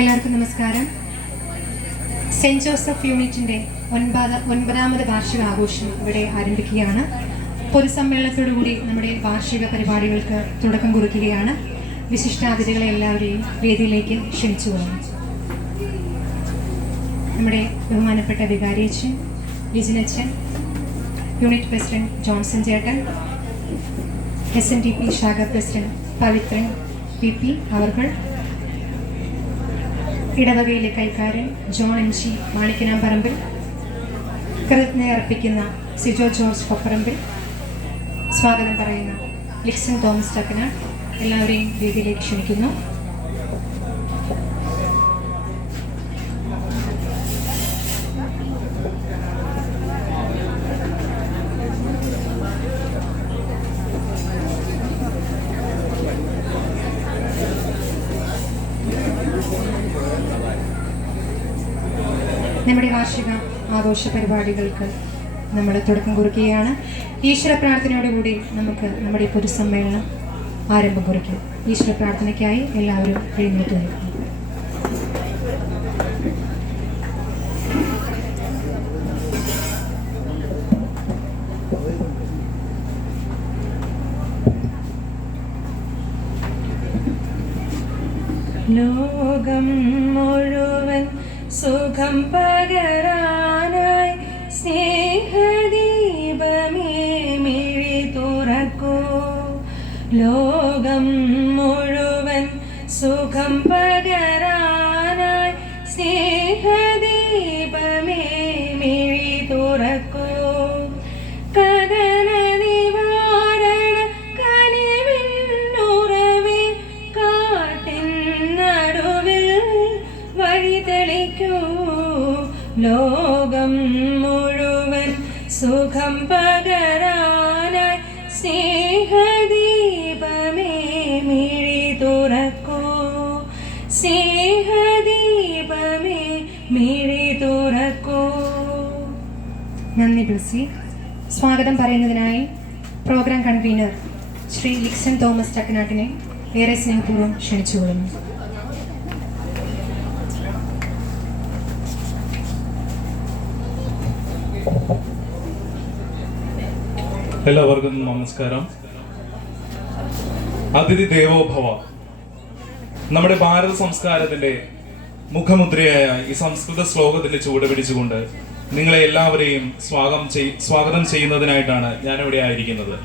എല്ലാവർക്കും നമസ്കാരം. Cent Joseph യൂണിറ്റിൻ്റെ ഒൻപതാമത് വാർഷിക ആഘോഷം ഇവിടെ ആരംഭിക്കുകയാണ്. പൊതുസമ്മേളനത്തോടുകൂടി നമ്മുടെ വാർഷിക പരിപാടികൾക്ക് തുടക്കം കുറിക്കുകയാണ്. വിശിഷ്ടാതിഥികളെ എല്ലാവരെയും വേദിയിലേക്ക് ക്ഷണിച്ചു കൊള്ളുന്നു. നമ്മുടെ ബഹുമാനപ്പെട്ട വികാരിയച്ഛൻ, ലിജിനച്ഛൻ, യൂണിറ്റ് പ്രസിഡന്റ് ജോൺസൺ ചേട്ടൻ, SNDP ശാഖ പ്രസിഡന്റ് പവിത്രൻ PP അവർകൾ, ഇടവകയിലെ കൈക്കാരൻ ജോൺ MG മാണിക്കനാമ്പറമ്പിൽ, കൃതജ്ഞത അർപ്പിക്കുന്ന സിജോ ജോർജ് കൊപ്പറമ്പിൽ, സ്വാഗതം പറയുന്ന ലിക്സൺ തോമസ് ടക്കനാട്, എല്ലാവരെയും വേദിയിലേക്ക് ക്ഷണിക്കുന്നു. നമ്മുടെ വാർഷിക ആഘോഷ പരിപാടികൾക്ക് നമ്മൾ തുടക്കം കുറിക്കുകയാണ്. ഈശ്വര പ്രാർത്ഥനയോടുകൂടി നമുക്ക് നമ്മുടെ പൊതുസമ്മേളനം ആരംഭം കുറിക്കും. ഈശ്വര പ്രാർത്ഥനയ്ക്കായി എല്ലാവരും എഴുന്നേറ്റ് നിൽക്കും. ലോകം മുഴുവൻ സുഖം പകരാനായി സ്നേഹദീപമേ മിഴി തുറക്കൂ. ലോകം മുഴുവൻ സുഖം പകരാനായി സ്നേഹദീപമേ മിഴി തുറക്കൂ. കഥന നിവാരണ കനിവിന്നുറവേ കാട്ടിൻ നടുവിൽ വഴി തെളിക്കൂ. ലോകം മുഴുവൻ സുഖം പകരാനായി സ്നേഹദീപമേ മിഴി തുറക്കൂ. സ്നേഹദീപമേ മിഴി തുറക്കൂ. നന്ദി ബ്ലസ്സി. സ്വാഗതം പറയുന്നതിനായി പ്രോഗ്രാം കൺവീനർ ശ്രീ ലിക്സൺ തോമസ് ടക്കനാട്ടിനെ ഏറെ സ്നേഹപൂർവ്വം ക്ഷണിച്ചുകൊള്ളുന്നു. എല്ലാവർക്കും നമസ്കാരം. അതിഥി ദേവോഭവ. നമ്മുടെ ഭാരത സംസ്കാരത്തിന്റെ മുഖമുദ്രയായ ഈ സംസ്കൃത ശ്ലോകത്തിന്റെ ചുവട് പിടിച്ചുകൊണ്ട് നിങ്ങളെ എല്ലാവരെയും സ്വാഗതം ചെയ്യുന്നതിനായിട്ടാണ് ഞാനിവിടെ ആയിരിക്കുന്നത്.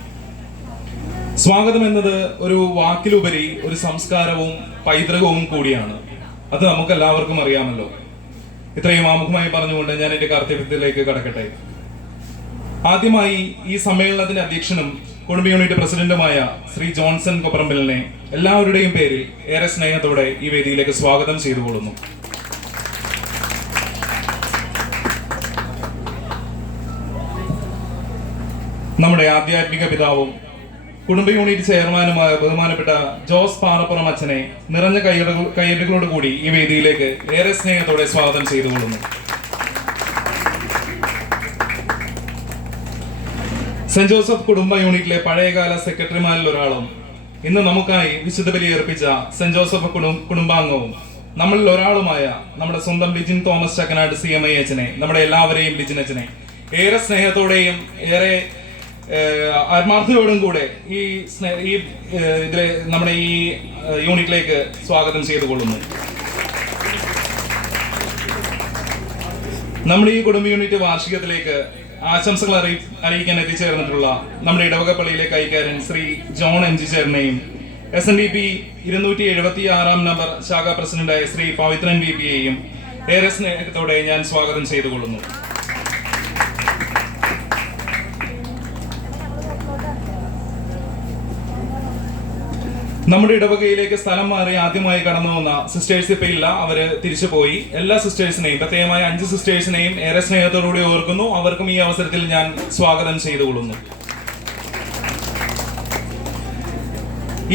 സ്വാഗതം എന്നത് ഒരു വാക്കിലുപരി ഒരു സംസ്കാരവും പൈതൃകവും കൂടിയാണ്. അത് നമുക്ക് എല്ലാവർക്കും അറിയാമല്ലോ. ഇത്രയും ആമുഖമായി പറഞ്ഞുകൊണ്ട് ഞാൻ എന്റെ കർത്തവ്യത്തിലേക്ക് കടക്കട്ടെ. ആദ്യമായി ഈ സമ്മേളനത്തിന്റെ അധ്യക്ഷനും കുടുംബ യൂണിറ്റ് പ്രസിഡന്റുമായ ശ്രീ ജോൺസൺ കൊപ്പറമ്പിലിനെ എല്ലാവരുടെയും പേരിൽ ഏറെ സ്നേഹത്തോടെ ഈ വേദിയിലേക്ക് സ്വാഗതം ചെയ്തുകൊള്ളുന്നു. നമ്മുടെ ആധ്യാത്മിക പിതാവും കുടുംബ യൂണിറ്റ് ചെയർമാനുമായ ബഹുമാനപ്പെട്ട ജോസ് പാറപ്പുറം അച്ഛനെ നിറഞ്ഞ കയ്യടികളോട് കൂടി ഈ വേദിയിലേക്ക് ഏറെ സ്നേഹത്തോടെ സ്വാഗതം ചെയ്തുകൊള്ളുന്നു. സെന്റ് ജോസഫ് കുടുംബ യൂണിറ്റിലെ പഴയകാല സെക്രട്ടറിമാരിൽ ഒരാളും ഇന്ന് നമുക്കായി വിശുദ്ധ ബലി അർപ്പിച്ച സെന്റ് ജോസഫ് കുടുംബാംഗവും നമ്മളിൽ ഒരാളുമായ നമ്മുടെ സ്വന്തം ലിജിൻ തോമസ് ചക്കനാട് CMI അച്ഛനെ, നമ്മുടെ എല്ലാവരെയും ലിജിൻ അച്ഛനെ ഏറെ സ്നേഹത്തോടെയും ഏറെ ആത്മാർത്ഥതയോടും കൂടെ ഇതിലെ നമ്മുടെ ഈ യൂണിറ്റിലേക്ക് സ്വാഗതം ചെയ്തുകൊള്ളുന്നു. നമ്മുടെ ഈ കുടുംബ യൂണിറ്റ് വാർഷികത്തിലേക്ക് ആശംസകൾ അറിയിക്കാൻ എത്തിച്ചേർന്നിട്ടുള്ള നമ്മുടെ ഇടവകപ്പള്ളിയിലെ കൈക്കാരൻ ശ്രീ ജോൺ MG ചേട്ടനെയും SNDP 276 നമ്പർ ശാഖാ പ്രസിഡന്റായ ശ്രീ പവിത്രൻ PP-യെയും ഏറെ സ്നേഹത്തോടെ ഞാൻ സ്വാഗതം ചെയ്തുകൊള്ളുന്നു. നമ്മുടെ ഇടവകയിലേക്ക് സ്ഥലം മാറി ആദ്യമായി കടന്നു വന്ന സിസ്റ്റേഴ്സ് ഇപ്പൊ ഇല്ല, അവര് തിരിച്ചു പോയി. എല്ലാ സിസ്റ്റേഴ്സിനെയും, പ്രത്യേകമായി 5 സിസ്റ്റേഴ്സിനെയും ഏറെ സ്നേഹത്തോടുകൂടി ഓർക്കുന്നു. അവർക്കും ഈ അവസരത്തിൽ ഞാൻ സ്വാഗതം ചെയ്തുകൊള്ളുന്നു.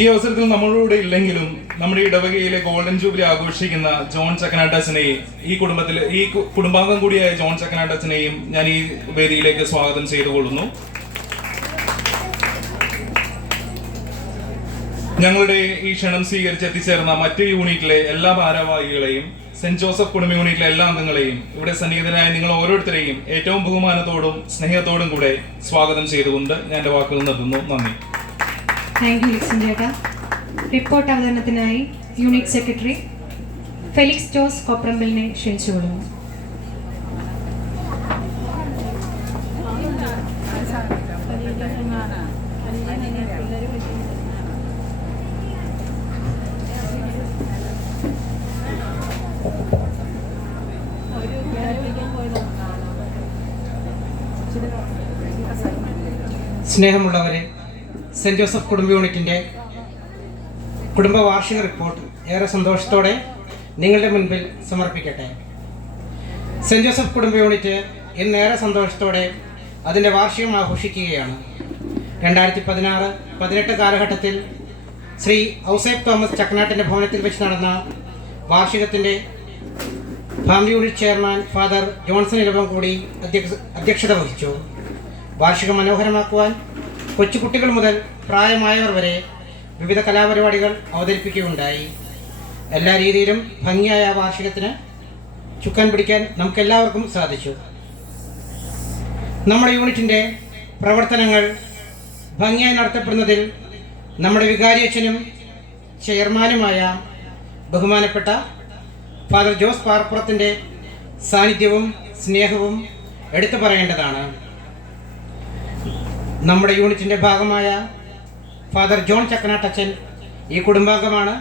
ഈ അവസരത്തിൽ നമ്മളോട് ഇല്ലെങ്കിലും നമ്മുടെ ഇടവകയിലെ ഗോൾഡൻ ജൂബിലി ആഘോഷിക്കുന്ന ജോൺ ചക്കനാട്ടച്ചനെയും ഈ കുടുംബാംഗം കൂടിയായ ജോൺ ചക്കനാട്ടച്ചനെയും ഞാൻ ഈ വേദിയിലേക്ക് സ്വാഗതം ചെയ്തുകൊള്ളുന്നു. ഞങ്ങളുടെ ഈ ക്ഷണം സ്വീകരിച്ച് എത്തിച്ചേർന്ന മറ്റ് യൂണിറ്റിലെ എല്ലാ ഭാരവാഹികളെയും സെന്റ് ജോസഫ് കുടുംബ യൂണിറ്റിലെ എല്ലാ അംഗങ്ങളെയും ഇവിടെ സന്നിഹിതരായ നിങ്ങൾ ഓരോരുത്തരെയും ഏറ്റവും ബഹുമാനത്തോടും സ്നേഹത്തോടും കൂടെ സ്വാഗതം ചെയ്തുകൊണ്ട് ഞാൻ എൻ്റെ വാക്കുകൾ നിർത്തുന്നു. നന്ദി. താങ്ക് യു ലിക്സൺ ചേട്ടാ. റിപ്പോർട്ട് അവതരണത്തിനായി യൂണിറ്റ് സെക്രട്ടറി ഫെലിക്സ് ജോസ് കൊപ്രമ്പലിനെ ക്ഷണിച്ചുകൊള്ളുന്നു. സ്നേഹമുള്ളവരെ, സെൻറ് ജോസഫ് കുടുംബ യൂണിറ്റിൻ്റെ കുടുംബ വാർഷിക റിപ്പോർട്ട് ഏറെ സന്തോഷത്തോടെ നിങ്ങളുടെ മുൻപിൽ സമർപ്പിക്കട്ടെ. സെൻറ് ജോസഫ് കുടുംബ യൂണിറ്റ് ഇന്നേറെ സന്തോഷത്തോടെ അതിൻ്റെ വാർഷികം ആഘോഷിക്കുകയാണ്. 2016-18 കാലഘട്ടത്തിൽ ശ്രീ ഔസേപ്പ് തോമസ് ചക്കനാട്ടിൻ്റെ ഭവനത്തിൽ വെച്ച് നടന്ന വാർഷികത്തിൻ്റെ family unit chairman father Johnson Elavamkoodi അധ്യക്ഷത വഹിച്ചു. വാർഷികം മനോഹരമാക്കുവാൻ കൊച്ചുകുട്ടികൾ മുതൽ പ്രായമായവർ വരെ വിവിധ കലാപരിപാടികൾ അവതരിപ്പിക്കുകയുണ്ടായി. എല്ലാ രീതിയിലും ഭംഗിയായ വാർഷികത്തിന് ചുക്കാൻ പിടിക്കാൻ നമുക്കെല്ലാവർക്കും സാധിച്ചു. നമ്മുടെ യൂണിറ്റിൻ്റെ പ്രവർത്തനങ്ങൾ ഭംഗിയായി നടത്തപ്പെടുന്നതിൽ നമ്മുടെ വികാരിയച്ഛനും ചെയർമാനുമായ ബഹുമാനപ്പെട്ട ഫാദർ ജോസ് പാറപ്പുറത്തിൻ്റെ സാന്നിധ്യവും സ്നേഹവും എടുത്തു പറയേണ്ടതാണ്. നമ്മുടെ യൂണിറ്റിൻ്റെ ഭാഗമായ ഫാദർ ജോൺ ചക്കനാട്ടച്ചൻ ഈ കുടുംബാംഗമാണ്,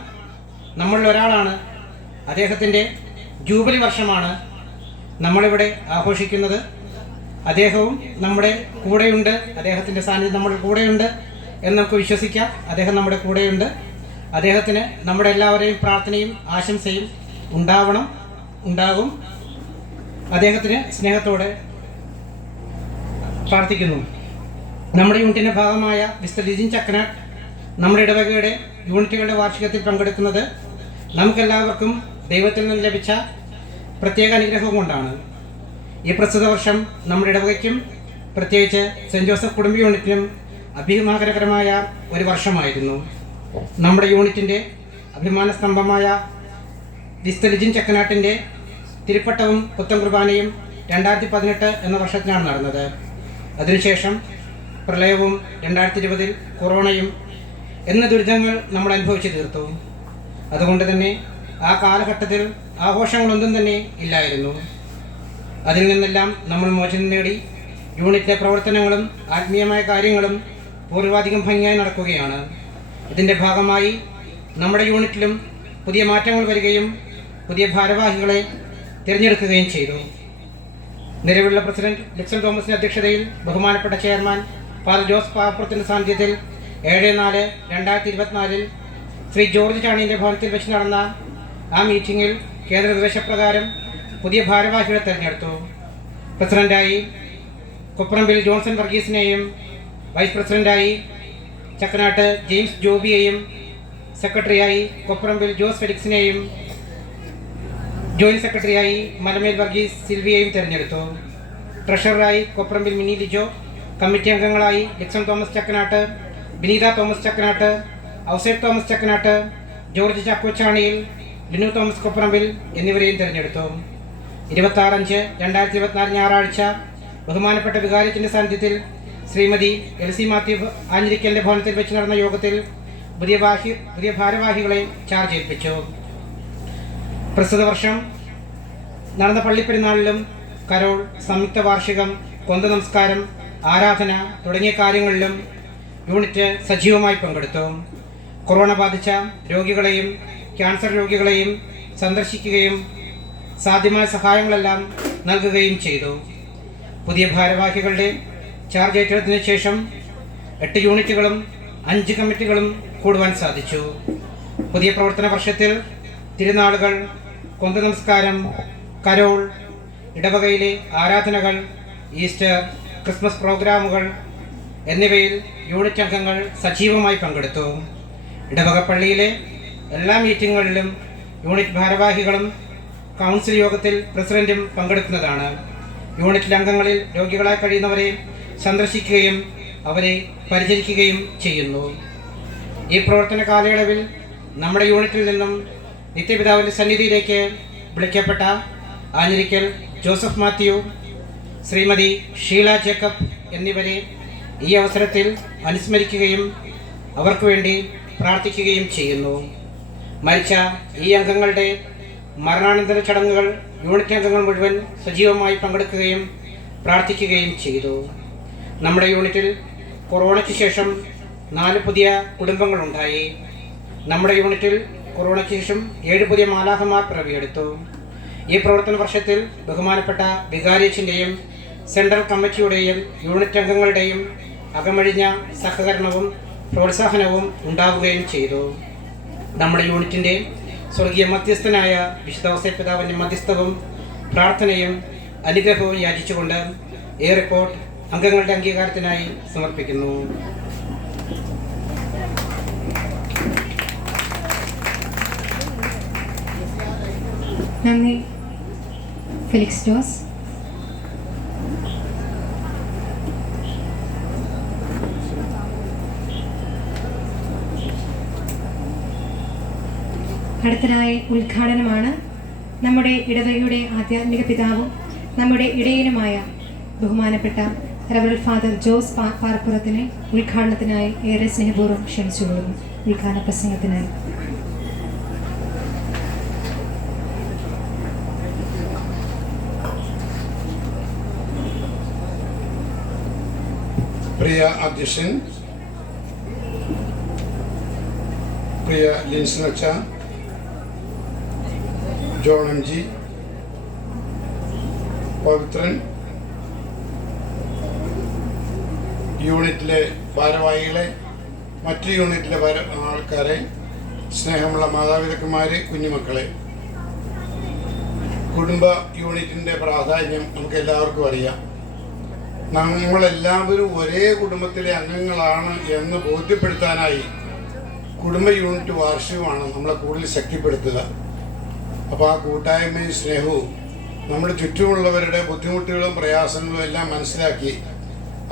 നമ്മളിൽ ഒരാളാണ്. അദ്ദേഹത്തിൻ്റെ ജൂബിലി വർഷമാണ് നമ്മളിവിടെ ആഘോഷിക്കുന്നത്. അദ്ദേഹവും നമ്മുടെ കൂടെയുണ്ട്, അദ്ദേഹത്തിൻ്റെ സാന്നിധ്യം നമ്മുടെ കൂടെയുണ്ട് എന്ന് നമുക്ക് വിശ്വസിക്കാം. അദ്ദേഹം നമ്മുടെ കൂടെയുണ്ട്. അദ്ദേഹത്തിന് നമ്മുടെ എല്ലാവരെയും പ്രാർത്ഥനയും ആശംസയും ഉണ്ടാകും. അദ്ദേഹത്തിന് സ്നേഹത്തോടെ പ്രാർത്ഥിക്കുന്നു. നമ്മുടെ യൂണിറ്റിൻ്റെ ഭാഗമായ മിസ്റ്റർ ലിജിൻ ചക്കനാട്ട് നമ്മുടെ ഇടവകയുടെ യൂണിറ്റുകളുടെ വാർഷികത്തിൽ പങ്കെടുക്കുന്നത് നമുക്കെല്ലാവർക്കും ദൈവത്തിൽ നിന്ന് ലഭിച്ച പ്രത്യേക അനുഗ്രഹം കൊണ്ടാണ്. ഈ പ്രസ്തുത വർഷം നമ്മുടെ ഇടവകയ്ക്കും പ്രത്യേകിച്ച് സെൻറ് ജോസഫ് കുടുംബ യൂണിറ്റിനും അഭിമാനകരമായ ഒരു വർഷമായിരുന്നു. നമ്മുടെ യൂണിറ്റിൻ്റെ അഭിമാന സ്തംഭമായ മിസ്റ്റർ ലിജിൻ ചക്കനാട്ടിൻ്റെ തിരുപ്പട്ടവും പുത്തൻ കുർബാനയും 2018 എന്ന വർഷത്തിലാണ് നടന്നത്. അതിനുശേഷം പ്രളയവും 2020 കൊറോണയും എന്ന ദുരിതങ്ങൾ നമ്മൾ അനുഭവിച്ചു തീർത്തു. അതുകൊണ്ട് തന്നെ ആ കാലഘട്ടത്തിൽ ആഘോഷങ്ങളൊന്നും തന്നെ ഇല്ലായിരുന്നു. അതിൽ നിന്നെല്ലാം നമ്മൾ മോചനം നേടി യൂണിറ്റിലെ പ്രവർത്തനങ്ങളും ആത്മീയമായ കാര്യങ്ങളും പൂർവാധികം ഭംഗിയായി നടക്കുകയാണ്. ഇതിൻ്റെ ഭാഗമായി നമ്മുടെ യൂണിറ്റിലും പുതിയ മാറ്റങ്ങൾ വരികയും പുതിയ ഭാരവാഹികളെ തിരഞ്ഞെടുക്കുകയും ചെയ്തു. നിലവിലുള്ള പ്രസിഡന്റ് ലിക്സൺ തോമസിൻ്റെ അധ്യക്ഷതയിൽ ബഹുമാനപ്പെട്ട ചെയർമാൻ ഫാദർ ജോസ് പാപ്പുറത്തിൻ്റെ സാന്നിധ്യത്തിൽ 7/4/2024 ശ്രീ ജോർജ് ചാണീൻ്റെ ഭവനത്തിൽ വെച്ച് നടന്ന ആ മീറ്റിങ്ങിൽ കേന്ദ്ര നിർദ്ദേശപ്രകാരം പുതിയ ഭാരവാഹികളെ തിരഞ്ഞെടുത്തു. പ്രസിഡന്റായി കൊപ്രമ്പിൽ ജോൺസൺ വർഗീസിനെയും വൈസ് പ്രസിഡന്റായി ചക്കനാട്ട് ജെയിംസ് ജോബിയെയും സെക്രട്ടറിയായി കൊപ്രമ്പിൽ ജോസ് ഫെലിക്സിനെയും ജോയിന്റ് സെക്രട്ടറിയായി മലമേൽ വർഗീസ് സിൽവിയെയും തിരഞ്ഞെടുത്തു. ട്രഷററായി കൊപ്രമ്പിൽ മിനി ലിജോ, കമ്മിറ്റി അംഗങ്ങളായി ലിക്സൺ തോമസ് ചക്കനാട്ട്, ബിനീത തോമസ് ചക്കനാട്ട്, ഔസേപ്പ് തോമസ് ചക്കനാട്ട്, ജോർജ് ചാക്കോച്ചാണിയിൽ, ലിനു തോമസ് കൊപ്രമ്പിൽ എന്നിവരെയും തിരഞ്ഞെടുത്തു. 26/5/2024 ഞായറാഴ്ച ബഹുമാനപ്പെട്ട വികാരിയച്ഛൻ്റെ സാന്നിധ്യത്തിൽ ശ്രീമതി എൽസി മാത്യു ആഞ്ഞിരിക്കലിൻ്റെ ഭവനത്തിൽ വെച്ച് നടന്ന യോഗത്തിൽ പുതിയ ഭാരവാഹികളെ ചാർജ് ഏൽപ്പിച്ചു. പ്രസ്തുത വർഷം നടന്ന പള്ളിപ്പെരുന്നാളിലും കരോൾ, സംയുക്ത വാർഷികം, കൊന്ത നമസ്കാരം, ആരാധന തുടങ്ങിയ കാര്യങ്ങളിലും യൂണിറ്റ് സജീവമായി പങ്കെടുത്തു. കൊറോണ ബാധിച്ച രോഗികളെയും ക്യാൻസർ രോഗികളെയും സന്ദർശിക്കുകയും സാധ്യമായ സഹായങ്ങളെല്ലാം നൽകുകയും ചെയ്തു. പുതിയ ഭാരവാഹികളുടെ ചാർജ് ഏറ്റെടുത്തതിനു ശേഷം 8 യൂണിറ്റുകളും 5 കമ്മിറ്റികളും കൂടുവാൻ സാധിച്ചു. പുതിയ പ്രവർത്തന വർഷത്തിൽ തിരുനാളുകൾ, കൊന്ത നമസ്കാരം, കരോൾ, ഇടവകയിലെ ആരാധനകൾ, ഈസ്റ്റർ, ക്രിസ്മസ് പ്രോഗ്രാമുകൾ എന്നിവയിൽ യൂണിറ്റ് അംഗങ്ങൾ സജീവമായി പങ്കെടുത്തു. ഇടവക പള്ളിയിലെ എല്ലാ മീറ്റിങ്ങുകളിലും യൂണിറ്റ് ഭാരവാഹികളും കൗൺസിൽ യോഗത്തിൽ പ്രസിഡന്റും പങ്കെടുക്കുന്നതാണ്. യൂണിറ്റിലെ അംഗങ്ങളിൽ രോഗികളായി കഴിയുന്നവരെ സന്ദർശിക്കുകയും അവരെ പരിചരിക്കുകയും ചെയ്യുന്നു. ഈ പ്രവർത്തന കാലയളവിൽ നമ്മുടെ യൂണിറ്റിൽ നിന്നും നിത്യപിതാവിൻ്റെ സന്നിധിയിലേക്ക് വിളിക്കപ്പെട്ട ആഞ്ഞിരിക്കൽ ജോസഫ് മാത്യു, ശ്രീമതി ഷീല ജേക്കബ് എന്നിവരെ ഈ അവസരത്തിൽ അനുസ്മരിക്കുകയും അവർക്ക് വേണ്ടി പ്രാർത്ഥിക്കുകയും ചെയ്യുന്നു. മരിച്ച ഈ അംഗങ്ങളുടെ മരണാനന്തര ചടങ്ങുകൾ യൂണിറ്റ് അംഗങ്ങൾ മുഴുവൻ സജീവമായി പങ്കെടുക്കുകയും പ്രാർത്ഥിക്കുകയും ചെയ്തു. നമ്മുടെ യൂണിറ്റിൽ കൊറോണയ്ക്ക് ശേഷം 4 പുതിയ കുടുംബങ്ങളുണ്ടായി. നമ്മുടെ യൂണിറ്റിൽ കൊറോണയ്ക്ക് ശേഷം 7 പുതിയ മാലാഖമാർ പിറവിയെടുത്തു. ഈ പ്രവർത്തന വർഷത്തിൽ ബഹുമാനപ്പെട്ട വികാരിയച്ഛൻ്റെയും സെൻട്രൽ കമ്മിറ്റിയുടെയും യൂണിറ്റ് അംഗങ്ങളുടെയും അകമഴിഞ്ഞ സഹകരണവും പ്രോത്സാഹനവും ഉണ്ടാവുകയും ചെയ്തു. നമ്മുടെ യൂണിറ്റിൻ്റെ സ്വർഗീയ മധ്യസ്ഥനായ വിശുദ്ധ ഔസേപ്പ് പിതാവിൻ്റെ മധ്യസ്ഥവും പ്രാർത്ഥനയും അനുഗ്രഹവും യാചിച്ചുകൊണ്ട് ഈ റിപ്പോർട്ട് അംഗങ്ങളുടെ അംഗീകാരത്തിനായി സമർപ്പിക്കുന്നു. നന്ദി ഫെലിക്സ് ജോസ്. അടുത്തതായി ഉദ്ഘാടനമാണ്. നമ്മുടെ ഇടവകയുടെ ആധ്യാത്മിക പിതാവും നമ്മുടെ ഇടയനുമായ ബഹുമാനപ്പെട്ട റവറൽ ഫാദർ ജോസ് പാർപ്പുറത്തിനെ ഉദ്ഘാടനത്തിനായി ഏറെ സ്നേഹപൂർവ്വം ക്ഷണിച്ചുകൊള്ളുന്നു. ഉദ്ഘാടന പ്രസംഗത്തിനായി പ്രിയ അധ്യക്ഷൻ, പ്രിയ ലിൻസൺ അച്ഛ, ജോൺ എം ജി, പവിത്രൻ, യൂണിറ്റിലെ ഭാരവാഹികളെ, മറ്റ് യൂണിറ്റിലെ ആൾക്കാരെ, സ്നേഹമുള്ള മാതാപിതാക്കന്മാരെ, കുഞ്ഞുമക്കളെ, കുടുംബ യൂണിറ്റിൻ്റെ പ്രാധാന്യം നമുക്ക് എല്ലാവർക്കും അറിയാം. നമ്മളെല്ലാവരും ഒരേ കുടുംബത്തിലെ അംഗങ്ങളാണ് എന്ന് ബോധ്യപ്പെടുത്താനായി കുടുംബ യൂണിറ്റ് വാർഷികമാണ് നമ്മളെ കൂടുതൽ ശക്തിപ്പെടുത്തുക. അപ്പോൾ ആ കൂട്ടായ്മയും സ്നേഹവും നമ്മുടെ ചുറ്റുമുള്ളവരുടെ ബുദ്ധിമുട്ടുകളും പ്രയാസങ്ങളും എല്ലാം മനസ്സിലാക്കി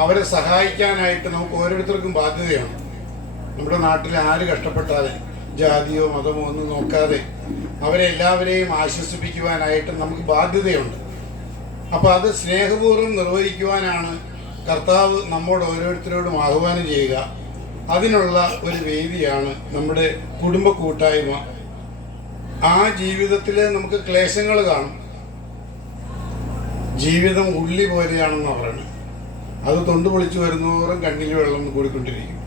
അവരെ സഹായിക്കാനായിട്ട് നമുക്ക് ഓരോരുത്തർക്കും ബാധ്യതയാണ്. നമ്മുടെ നാട്ടിൽ ആര് കഷ്ടപ്പെട്ടാതെ ജാതിയോ മതമോ ഒന്നും നോക്കാതെ അവരെ എല്ലാവരെയും ആശ്വസിപ്പിക്കുവാനായിട്ട് നമുക്ക് ബാധ്യതയുണ്ട്. അപ്പോൾ അത് സ്നേഹപൂർവ്വം നിർവഹിക്കുവാനാണ് കർത്താവ് നമ്മോട് ഓരോരുത്തരോടും ആഹ്വാനം ചെയ്യുക. അതിനുള്ള ഒരു വേദിയാണ് നമ്മുടെ കുടുംബ കൂട്ടായ്മ. ആ ജീവിതത്തിൽ നമുക്ക് ക്ലേശങ്ങൾ കാണും. ജീവിതം ഉള്ളി പോലെയാണെന്നാണ് പറയുന്നത്. അത് തൊണ്ട് പൊളിച്ചു വരുന്നതോറും കണ്ണിൽ വെള്ളം കൂടിക്കൊണ്ടിരിക്കും.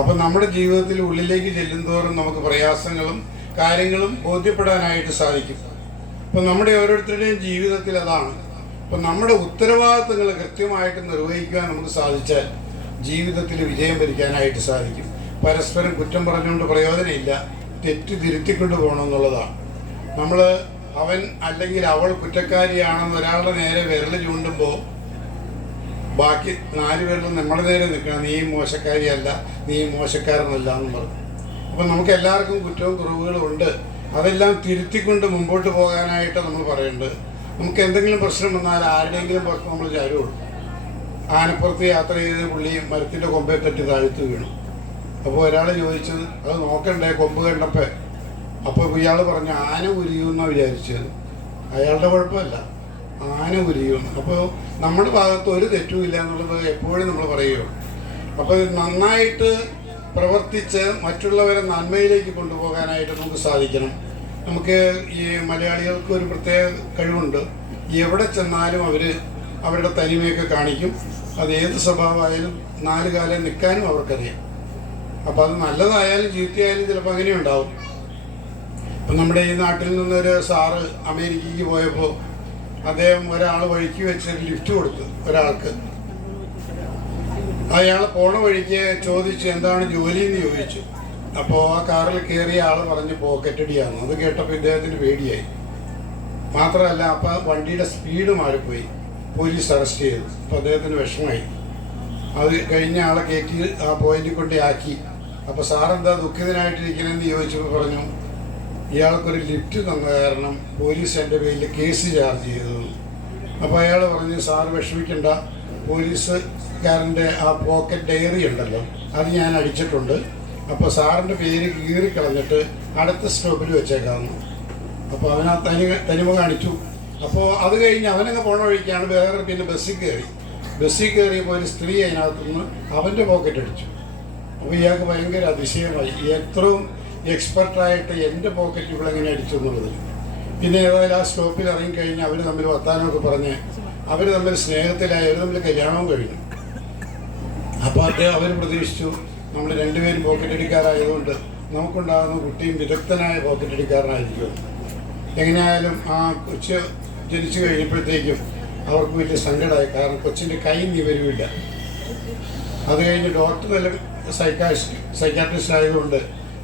അപ്പം നമ്മുടെ ജീവിതത്തിൽ ഉള്ളിലേക്ക് ചെല്ലുന്തോറും നമുക്ക് പ്രയാസങ്ങളും കാര്യങ്ങളും ബോധ്യപ്പെടാനായിട്ട് സാധിക്കും. അപ്പം നമ്മുടെ ഓരോരുത്തരുടെയും ജീവിതത്തിൽ അതാണ്. അപ്പം നമ്മുടെ ഉത്തരവാദിത്തങ്ങൾ കൃത്യമായിട്ട് നിർവഹിക്കാൻ നമുക്ക് സാധിച്ചാൽ ജീവിതത്തിൽ വിജയം വരിക്കാനായിട്ട് സാധിക്കും. പരസ്പരം കുറ്റം പറഞ്ഞുകൊണ്ട് പ്രയോജനമില്ല, തെറ്റ് തിരുത്തിക്കൊണ്ട് പോകണമെന്നുള്ളതാണ്. നമ്മൾ അവൻ അല്ലെങ്കിൽ അവൾ കുറ്റക്കാരിയാണെന്ന് ഒരാളുടെ നേരെ വിരൽ ചൂണ്ടുമ്പോൾ ബാക്കി 4 പേരിലും നമ്മുടെ നേരെ നിൽക്കണം, നീ മോശക്കാരിയല്ല, നീ മോശക്കാരനല്ല എന്ന് പറഞ്ഞു. അപ്പം നമുക്ക് എല്ലാവർക്കും കുറ്റവും കുറവുകളും ഉണ്ട്. അതെല്ലാം തിരുത്തിക്കൊണ്ട് മുമ്പോട്ട് പോകാനായിട്ട് നമ്മൾ പറയേണ്ടത്. നമുക്ക് എന്തെങ്കിലും പ്രശ്നം വന്നാൽ ആരുടെയെങ്കിലും പുറത്ത് നമ്മൾ ചാരുള്ളൂ. ആനപ്പുറത്ത് യാത്ര ചെയ്ത് പുള്ളി മരത്തിൻ്റെ കൊമ്പെ തട്ടി താഴ്ത്തു വീണു. അപ്പോൾ ഒരാൾ ചോദിച്ചത് അത് നോക്കണ്ടേ കൊമ്പ് കണ്ടപ്പോൾ. അപ്പോൾ ഇയാൾ പറഞ്ഞു ആന ഉരിയുമെന്നാണ് വിചാരിച്ചത്. അയാളുടെ കുഴപ്പമല്ല, ആന ഉരിയുമെന്ന്. അപ്പോൾ നമ്മുടെ ഭാഗത്ത് ഒരു തെറ്റുമില്ല എന്നുള്ളത് എപ്പോഴും നമ്മൾ പറയുകയുള്ളൂ. അപ്പോൾ നന്നായിട്ട് പ്രവർത്തിച്ച് മറ്റുള്ളവരെ നന്മയിലേക്ക് കൊണ്ടുപോകാനായിട്ട് നമുക്ക് സാധിക്കണം. നമുക്ക് ഈ മലയാളികൾക്ക് ഒരു പ്രത്യേക കഴിവുണ്ട്. എവിടെ ചെന്നാലും അവർ അവരുടെ തനിമയൊക്കെ കാണിക്കും. അത് ഏത് സ്വഭാവമായാലും 4 കാലം നിൽക്കാനും അവർക്കറിയാം. അപ്പോൾ അത് നല്ലതായാലും ചീത്തയായാലും ചിലപ്പോൾ അങ്ങനെ ഉണ്ടാവും. അപ്പം നമ്മുടെ ഈ നാട്ടിൽ നിന്നൊരു സാറ് അമേരിക്കയ്ക്ക് പോയപ്പോൾ അദ്ദേഹം ഒരാൾ വഴിക്ക് വെച്ചൊരു ലിഫ്റ്റ് കൊടുത്തു ഒരാൾക്ക്. അയാൾ പോണ വഴിക്ക് ചോദിച്ചു എന്താണ് ജോലി എന്ന് ചോദിച്ചു. അപ്പോൾ ആ കാറിൽ കയറിയ ആൾ പറഞ്ഞ് പോക്കറ്റടിയാണ്. അത് കേട്ടപ്പോൾ ഇദ്ദേഹത്തിന് പേടിയായി. മാത്രമല്ല അപ്പോൾ വണ്ടിയുടെ സ്പീഡ് മാറിപ്പോയി, പോലീസ് അറസ്റ്റ് ചെയ്തു. അപ്പോൾ അദ്ദേഹത്തിന് വിഷമമായി. അത് കഴിഞ്ഞ ആളെ കയറ്റി ആ പോയിന്റിൽ കൊണ്ട് ആക്കി. അപ്പോൾ സാറെന്താ ദുഃഖിതനായിട്ടിരിക്കണമെന്ന് ചോദിച്ചപ്പോൾ പറഞ്ഞു ഇയാൾക്കൊരു ലിഫ്റ്റ് തന്ന കാരണം പോലീസ് എൻ്റെ പേരിൽ കേസ് ചാർജ് ചെയ്തു. അപ്പോൾ അയാൾ പറഞ്ഞു സാറ് വിഷമിക്കണ്ട, പോലീസുകാരൻ്റെ ആ പോക്കറ്റ് ഡയറി ഉണ്ടല്ലോ അത് ഞാൻ അടിച്ചിട്ടുണ്ട്, അപ്പോൾ സാറിൻ്റെ പേര് കീറിക്കളഞ്ഞിട്ട് അടുത്ത സ്റ്റോപ്പിൽ വെച്ചേക്കാമെന്ന്. അപ്പോൾ അവൻ ആ തനിമ കാണിച്ചു. അപ്പോൾ അത് കഴിഞ്ഞ് അവനങ്ങ് പോണ വഴിക്കാണ് വേറെ പിന്നെ ബസ്സിൽ കയറിയപ്പോൾ ഒരു സ്ത്രീ അതിനകത്തുനിന്ന് അവൻ്റെ പോക്കറ്റ് അടിച്ചു. അപ്പോൾ ഇയാൾക്ക് ഭയങ്കര അതിശയമായി, എത്രയും എക്സ്പെർട്ടായിട്ട് എൻ്റെ പോക്കറ്റ് ഇവളെങ്ങനെ അടിച്ചു എന്നുള്ളതിൽ. പിന്നെ ഏതായാലും ആ സ്റ്റോപ്പിൽ ഇറങ്ങിക്കഴിഞ്ഞ് അവർ തമ്മിൽ വർത്താനമൊക്കെ പറഞ്ഞ് അവർ തമ്മിൽ സ്നേഹത്തിലായി, അവർ തമ്മിൽ കല്യാണവും കഴിഞ്ഞു. അപ്പോൾ അവർ പ്രതീക്ഷിച്ചു നമ്മൾ രണ്ടുപേരും പോക്കറ്റ് അടിക്കാരായതുകൊണ്ട് നമുക്കുണ്ടാകുന്ന കുട്ടിയും വിദഗ്ധനായ പോക്കറ്റ് അടിക്കാരനായിരിക്കും. എങ്ങനെയായാലും ആ കൊച്ച് ജനിച്ചു കഴിഞ്ഞപ്പോഴത്തേക്കും അവർക്ക് വലിയ സങ്കടമായി. കാരണം കൊച്ചിൻ്റെ കൈ നിവരുമില്ല. അത് കഴിഞ്ഞ് ഡോക്ടർ നല്ല സൈക്കാട്രിസ്റ്റ് ആയതുകൊണ്ട്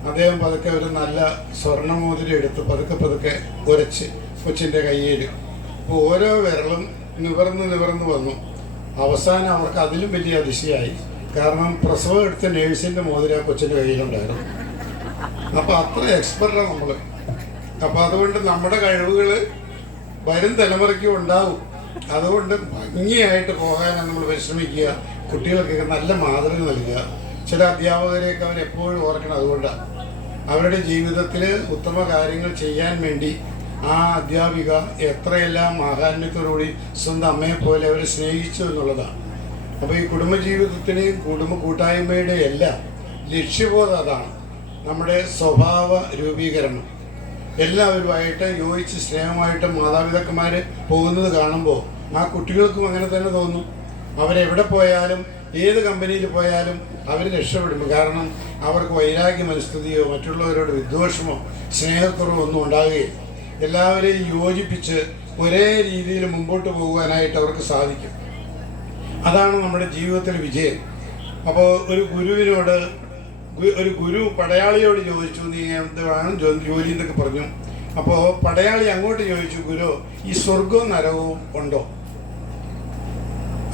അദ്ദേഹം പതുക്കെ ഒരു നല്ല സ്വർണ്ണമോതിരം എടുത്ത് പതുക്കെ ഉരച്ച് കൊച്ചിൻ്റെ കയ്യിൽ. അപ്പോൾ ഓരോ വിരളും നിവർന്ന് വന്നു. അവസാനം അവർക്ക് അതിലും വലിയ അതിശയായി. കാരണം പ്രസവം എടുത്ത നേഴ്സിൻ്റെ മോതിരം ആ കൊച്ചിൻ്റെ കയ്യിലുണ്ടായിരുന്നു. അപ്പോൾ അത്ര എക്സ്പെർട്ടാണ് നമ്മൾ. അപ്പോൾ അതുകൊണ്ട് നമ്മുടെ കഴിവുകൾ വരും തലമുറയ്ക്കും ഉണ്ടാവും. അതുകൊണ്ട് ഭംഗിയായിട്ട് പോകാനാണ് നമ്മൾ പരിശ്രമിക്കുക. കുട്ടികൾക്കൊക്കെ നല്ല മാതൃക നൽകുക. ചില അധ്യാപകരെയൊക്കെ അവരെപ്പോഴും ഓർക്കണം. അതുകൊണ്ടാണ് അവരുടെ ജീവിതത്തിൽ ഉത്തമ കാര്യങ്ങൾ ചെയ്യാൻ വേണ്ടി ആ അധ്യാപിക എത്രയെല്ലാം മാഹാത്മ്യത്തോടുകൂടി സ്വന്തം അമ്മയെപ്പോലെ അവരെ സ്നേഹിച്ചു എന്നുള്ളതാണ്. അപ്പോൾ ഈ കുടുംബജീവിതത്തിനെയും കൂട്ടായ്മയുടെ എല്ലാം ലക്ഷ്യബോധം അതാണ്. നമ്മുടെ സ്വഭാവ രൂപീകരണം എല്ലാവരുമായിട്ട് യോജിച്ച് സ്നേഹമായിട്ട് മാതാപിതാക്കന്മാർ പോകുന്നത് കാണുമ്പോൾ ആ കുട്ടികൾക്കും അങ്ങനെ തന്നെ തോന്നും. അവരെവിടെ പോയാലും ഏത് കമ്പനിയിൽ പോയാലും അവർ രക്ഷപ്പെടുന്നു. കാരണം അവർക്ക് വൈരാഗ്യ മനസ്ഥിതിയോ മറ്റുള്ളവരോട് വിദ്വേഷമോ സ്നേഹക്കുറവോ ഒന്നും ഉണ്ടാകുകയില്ല. എല്ലാവരെയും യോജിപ്പിച്ച് ഒരേ രീതിയിൽ മുമ്പോട്ട് പോകുവാനായിട്ട് അവർക്ക് സാധിക്കും. അതാണ് നമ്മുടെ ജീവിതത്തിലെ വിജയം. അപ്പോൾ ഒരു ഗുരു പടയാളിയോട് ചോദിച്ചു, നീ എന്താണ് ജോലി എന്നൊക്കെ പറഞ്ഞു. അപ്പോൾ പടയാളി അങ്ങോട്ട് ചോദിച്ചു, ഗുരു ഈ സ്വർഗവും നരകവും ഉണ്ടോ?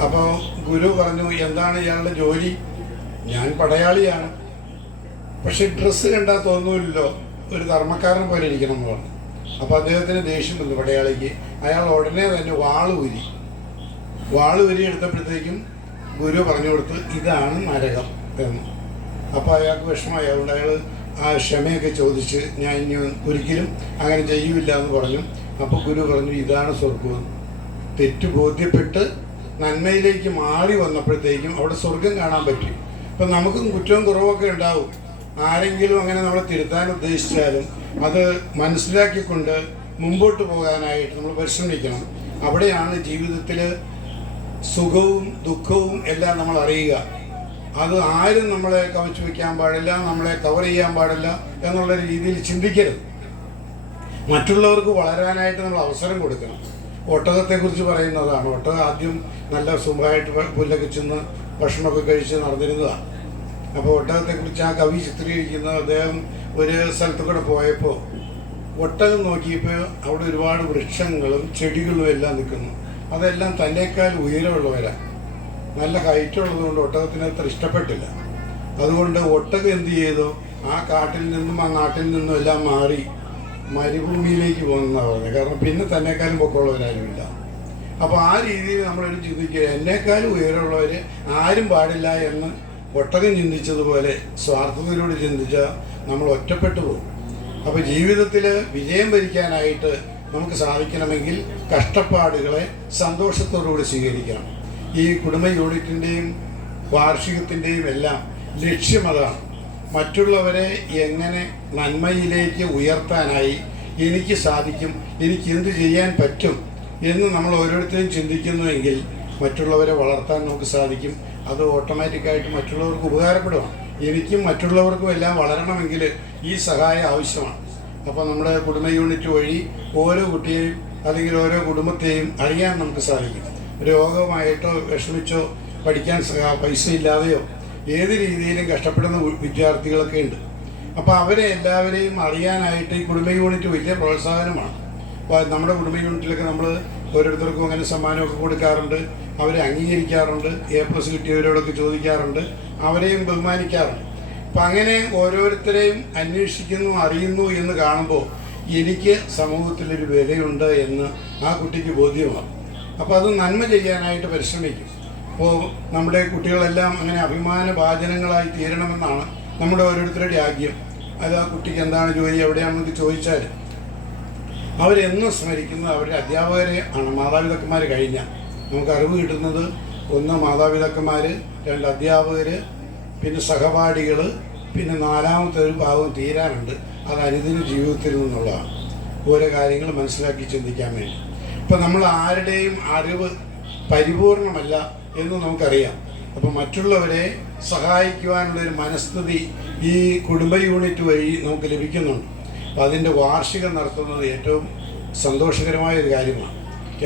അപ്പോൾ ഗുരു പറഞ്ഞു, എന്താണ് ഇയാളുടെ ജോലി? ഞാൻ പടയാളിയാണ്. പക്ഷെ ഡ്രസ്സ് കണ്ടാൽ തോന്നൂല്ലോ ഒരു ധർമ്മക്കാരനെ പോലെ ഇരിക്കണം എന്ന് പറഞ്ഞു. അപ്പോൾ അദ്ദേഹത്തിന് ദേഷ്യം വന്നു പടയാളിക്ക്. അയാൾ ഉടനെ തന്നെ വാള് ഊരി എടുത്തപ്പോഴത്തേക്കും ഗുരു പറഞ്ഞു കൊടുത്ത് ഇതാണ് നരകം എന്ന്. അപ്പോൾ അയാൾക്ക് വിഷമമായി. അതുകൊണ്ട് അയാൾ ആ ക്ഷമയൊക്കെ ചോദിച്ച് ഞാൻ ഇനി ഒരിക്കലും അങ്ങനെ ചെയ്യൂല എന്ന് പറഞ്ഞു. അപ്പോൾ ഗുരു പറഞ്ഞു ഇതാണ് സ്വർഗം. തെറ്റ് ബോധ്യപ്പെട്ട് നന്മയിലേക്ക് മാറി വന്നപ്പോഴത്തേക്കും അവിടെ സ്വർഗം കാണാൻ പറ്റും. അപ്പം നമുക്കും കുറ്റവും കുറവൊക്കെ ഉണ്ടാവും. ആരെങ്കിലും അങ്ങനെ നമ്മളെ തിരുത്താൻ ഉദ്ദേശിച്ചാലും അത് മനസ്സിലാക്കിക്കൊണ്ട് മുമ്പോട്ട് പോകാനായിട്ട് നമ്മൾ പരിശ്രമിക്കണം. അവിടെയാണ് ജീവിതത്തിൽ സുഖവും ദുഃഖവും എല്ലാം നമ്മൾ അറിയുക. അത് ആരും നമ്മളെ കവച്ചു വയ്ക്കാൻ പാടില്ല, നമ്മളെ കവർ ചെയ്യാൻ പാടില്ല എന്നുള്ള രീതിയിൽ ചിന്തിക്കരുത്. മറ്റുള്ളവർക്ക് വളരാനായിട്ട് നമ്മൾ അവസരം കൊടുക്കണം. ഒട്ടകത്തെക്കുറിച്ച് പറയുന്നതാണ്. ഒട്ടകം ആദ്യം നല്ല സുഖമായിട്ട് പുല്ലൊക്കെ ചെന്ന് ഭക്ഷണമൊക്കെ കഴിച്ച് നടന്നിരുന്നതാണ്. അപ്പോൾ ഒട്ടകത്തെക്കുറിച്ച് ആ കവി ചിത്രീകരിക്കുന്നത് അദ്ദേഹം ഒരു സ്ഥലത്ത് കൂടെ പോയപ്പോൾ ഒട്ടകം നോക്കിയപ്പോൾ അവിടെ ഒരുപാട് വൃക്ഷങ്ങളും ചെടികളും എല്ലാം നിൽക്കുന്നു. അതെല്ലാം തന്നേക്കാൾ ഉയരമുള്ളവരാണ്. നല്ല ഹൈറ്റുള്ളത് കൊണ്ട് ഒട്ടകത്തിന് അത്ര ഇഷ്ടപ്പെട്ടില്ല. അതുകൊണ്ട് ഒട്ടകം എന്ത് ചെയ്തു, ആ കാട്ടിൽ നിന്നും ആ നാട്ടിൽ നിന്നും എല്ലാം മാറി മരുഭൂമിയിലേക്ക് പോകുന്നതാണ് പറഞ്ഞത്. കാരണം പിന്നെ തന്നെക്കാളും പൊക്കമുള്ളവരാരുമില്ല. അപ്പോൾ ആ രീതിയിൽ നമ്മളൊരു ചിന്തിക്കുക, എന്നെക്കാളും ഉയരമുള്ളവർ ആരും പാടില്ല എന്ന് ഒട്ടകം ചിന്തിച്ചതുപോലെ സ്വാർത്ഥതയിലൂടെ ചിന്തിച്ചാൽ നമ്മൾ ഒറ്റപ്പെട്ടു പോകും. അപ്പോൾ ജീവിതത്തിൽ വിജയം വരിക്കാനായിട്ട് നമുക്ക് സാധിക്കണമെങ്കിൽ കഷ്ടപ്പാടുകളെ സന്തോഷത്തോടുകൂടി സ്വീകരിക്കണം. ഈ കുടുംബ യൂണിറ്റിൻ്റെയും വാർഷികത്തിൻ്റെയും എല്ലാം ലക്ഷ്യം അതാണ്. മറ്റുള്ളവരെ എങ്ങനെ നന്മയിലേക്ക് ഉയർത്താനായി എനിക്ക് സാധിക്കും, എനിക്ക് എന്ത് ചെയ്യാൻ പറ്റും എന്ന് നമ്മൾ ഓരോരുത്തരും ചിന്തിക്കുന്നുവെങ്കിൽ മറ്റുള്ളവരെ വളർത്താൻ നമുക്ക് സാധിക്കും. അത് ഓട്ടോമാറ്റിക്കായിട്ട് മറ്റുള്ളവർക്ക് ഉപകാരപ്പെടുകയാണ്. എനിക്കും മറ്റുള്ളവർക്കും എല്ലാം വളരണമെങ്കിൽ ഈ സഹായം ആവശ്യമാണ്. അപ്പോൾ നമ്മുടെ കുടുംബ യൂണിറ്റ് വഴി ഓരോ കുട്ടിയെയും അല്ലെങ്കിൽ ഓരോ കുടുംബത്തെയും അറിയാൻ നമുക്ക് സാധിക്കും. രോഗമായിട്ടോ വിഷമിച്ചോ പഠിക്കാൻ പൈസ ഇല്ലാതെയോ ഏത് രീതിയിലും കഷ്ടപ്പെടുന്ന വിദ്യാർത്ഥികളൊക്കെ ഉണ്ട്. അപ്പോൾ അവരെ എല്ലാവരെയും അറിയാനായിട്ട് ഈ കുടുംബ യൂണിറ്റ് വലിയ പ്രോത്സാഹനമാണ്. അപ്പോൾ നമ്മുടെ കുടുംബ യൂണിറ്റിലൊക്കെ നമ്മൾ ഓരോരുത്തർക്കും അങ്ങനെ സമ്മാനമൊക്കെ കൊടുക്കാറുണ്ട്. അവരെ അംഗീകരിക്കാറുണ്ട്. A+ കിട്ടിയവരോടൊക്കെ ചോദിക്കാറുണ്ട്. അവരെയും ബഹുമാനിക്കാറുണ്ട്. അപ്പം അങ്ങനെ ഓരോരുത്തരെയും അന്വേഷിക്കുന്നു, അറിയുന്നു എന്ന് കാണുമ്പോൾ എനിക്ക് സമൂഹത്തിലൊരു വിലയുണ്ട് എന്ന് ആ കുട്ടിക്ക് ബോധ്യമാകും. അപ്പോൾ അത് നന്മ ചെയ്യാനായിട്ട് പരിശ്രമിക്കും. അപ്പോൾ നമ്മുടെ കുട്ടികളെല്ലാം അങ്ങനെ അഭിമാനഭാജനങ്ങളായി തീരണമെന്നാണ് നമ്മുടെ ഓരോരുത്തരുടെ ആഗ്യം. അത് ആ കുട്ടിക്ക് എന്താണ് ജോലി, എവിടെയാണെന്നൊക്കെ ചോദിച്ചാൽ അവരെന്നും സ്മരിക്കുന്നത് അവരുടെ അധ്യാപകരെ ആണ്. മാതാപിതാക്കന്മാർ കഴിഞ്ഞാൽ നമുക്ക് അറിവ് കിട്ടുന്നത് ഒന്ന് മാതാപിതാക്കന്മാർ, രണ്ട് അധ്യാപകർ, പിന്നെ സഹപാഠികൾ, പിന്നെ നാലാമത്തെ ഒരു ഭാഗം തീരാനുണ്ട്. അത് അനുദിന ജീവിതത്തിൽ നിന്നുള്ളതാണ്. ഓരോ കാര്യങ്ങൾ മനസ്സിലാക്കി ചിന്തിക്കാൻ വേണ്ടി. ഇപ്പം നമ്മൾ ആരുടെയും അറിവ് പരിപൂർണമല്ല എന്ന് നമുക്കറിയാം. അപ്പം മറ്റുള്ളവരെ സഹായിക്കുവാനുള്ളൊരു മനസ്ഥിതി ഈ കുടുംബ യൂണിറ്റ് വഴി നമുക്ക് ലഭിക്കുന്നുണ്ട്. അപ്പം അതിൻ്റെ വാർഷികം നടത്തുന്നത് ഏറ്റവും സന്തോഷകരമായ ഒരു കാര്യമാണ്.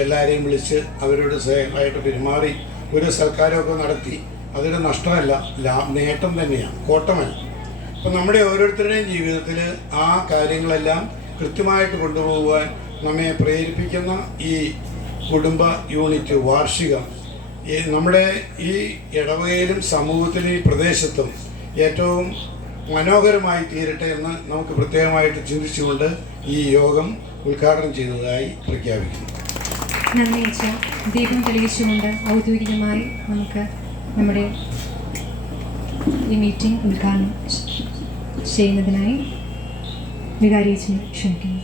എല്ലാവരെയും വിളിച്ച് അവരോട് സ്നേഹമായിട്ട് പെരുമാറി ഒരു സൽക്കാരമൊക്കെ നടത്തി അതൊരു നഷ്ടമല്ല, നേട്ടം തന്നെയാണ്, കോട്ടമല്ല. അപ്പം നമ്മുടെ ഓരോരുത്തരുടെയും ജീവിതത്തിൽ ആ കാര്യങ്ങളെല്ലാം കൃത്യമായിട്ട് കൊണ്ടുപോകുവാൻ നമ്മെ പ്രേരിപ്പിക്കുന്ന ഈ കുടുംബ യൂണിറ്റ് വാർഷികം നമ്മുടെ ഈ ഇടവകയിലും സമൂഹത്തിലും ഈ പ്രദേശത്തും ഏറ്റവും മനോഹരമായി തീരട്ടെ എന്ന് നമുക്ക് പ്രത്യേകമായിട്ട് ചിന്തിച്ചുകൊണ്ട് ഈ യോഗം ഉദ്ഘാടനം ചെയ്തതായി പ്രഖ്യാപിക്കുന്നു. നന്ദി അച്ഛാ. ദീപം തെളിയിച്ചുകൊണ്ട് ഔദ്യോഗികമായി നമുക്ക് നമ്മുടെ ഈ മീറ്റിംഗ് ഉദ്ഘാടനം ചെയ്യുന്നതിനായി വികാരിയച്ഛനെ ക്ഷണിക്കുന്നു.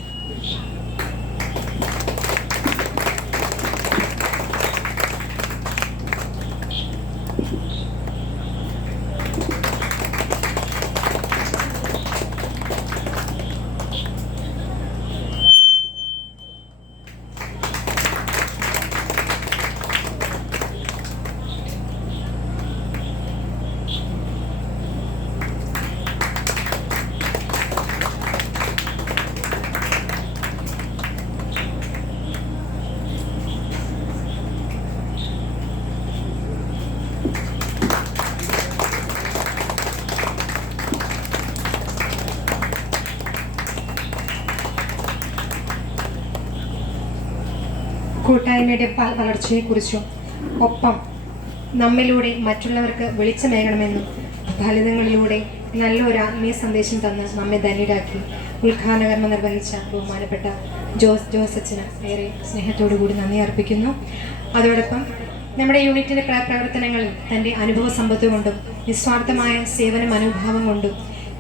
കൂട്ടായ്മയുടെ വളർച്ചയെക്കുറിച്ചും ഒപ്പം നമ്മിലൂടെ മറ്റുള്ളവർക്ക് വെളിച്ചമേകണമെന്നും ഫലിതങ്ങളിലൂടെ നല്ലൊരു ആത്മീയ സന്ദേശം തന്ന് നമ്മെ ധന്യരാക്കി ഉദ്ഘാടന കർമ്മം നിർവഹിച്ച ബഹുമാനപ്പെട്ട ജോസച്ചന് ഏറെ സ്നേഹത്തോടുകൂടി നന്ദി അർപ്പിക്കുന്നു. അതോടൊപ്പം നമ്മുടെ യൂണിറ്റിൻ്റെ പ്രവർത്തനങ്ങളിൽ തൻ്റെ അനുഭവ സമ്പത്ത് കൊണ്ടും നിസ്വാർത്ഥമായ സേവന മനോഭാവം കൊണ്ടും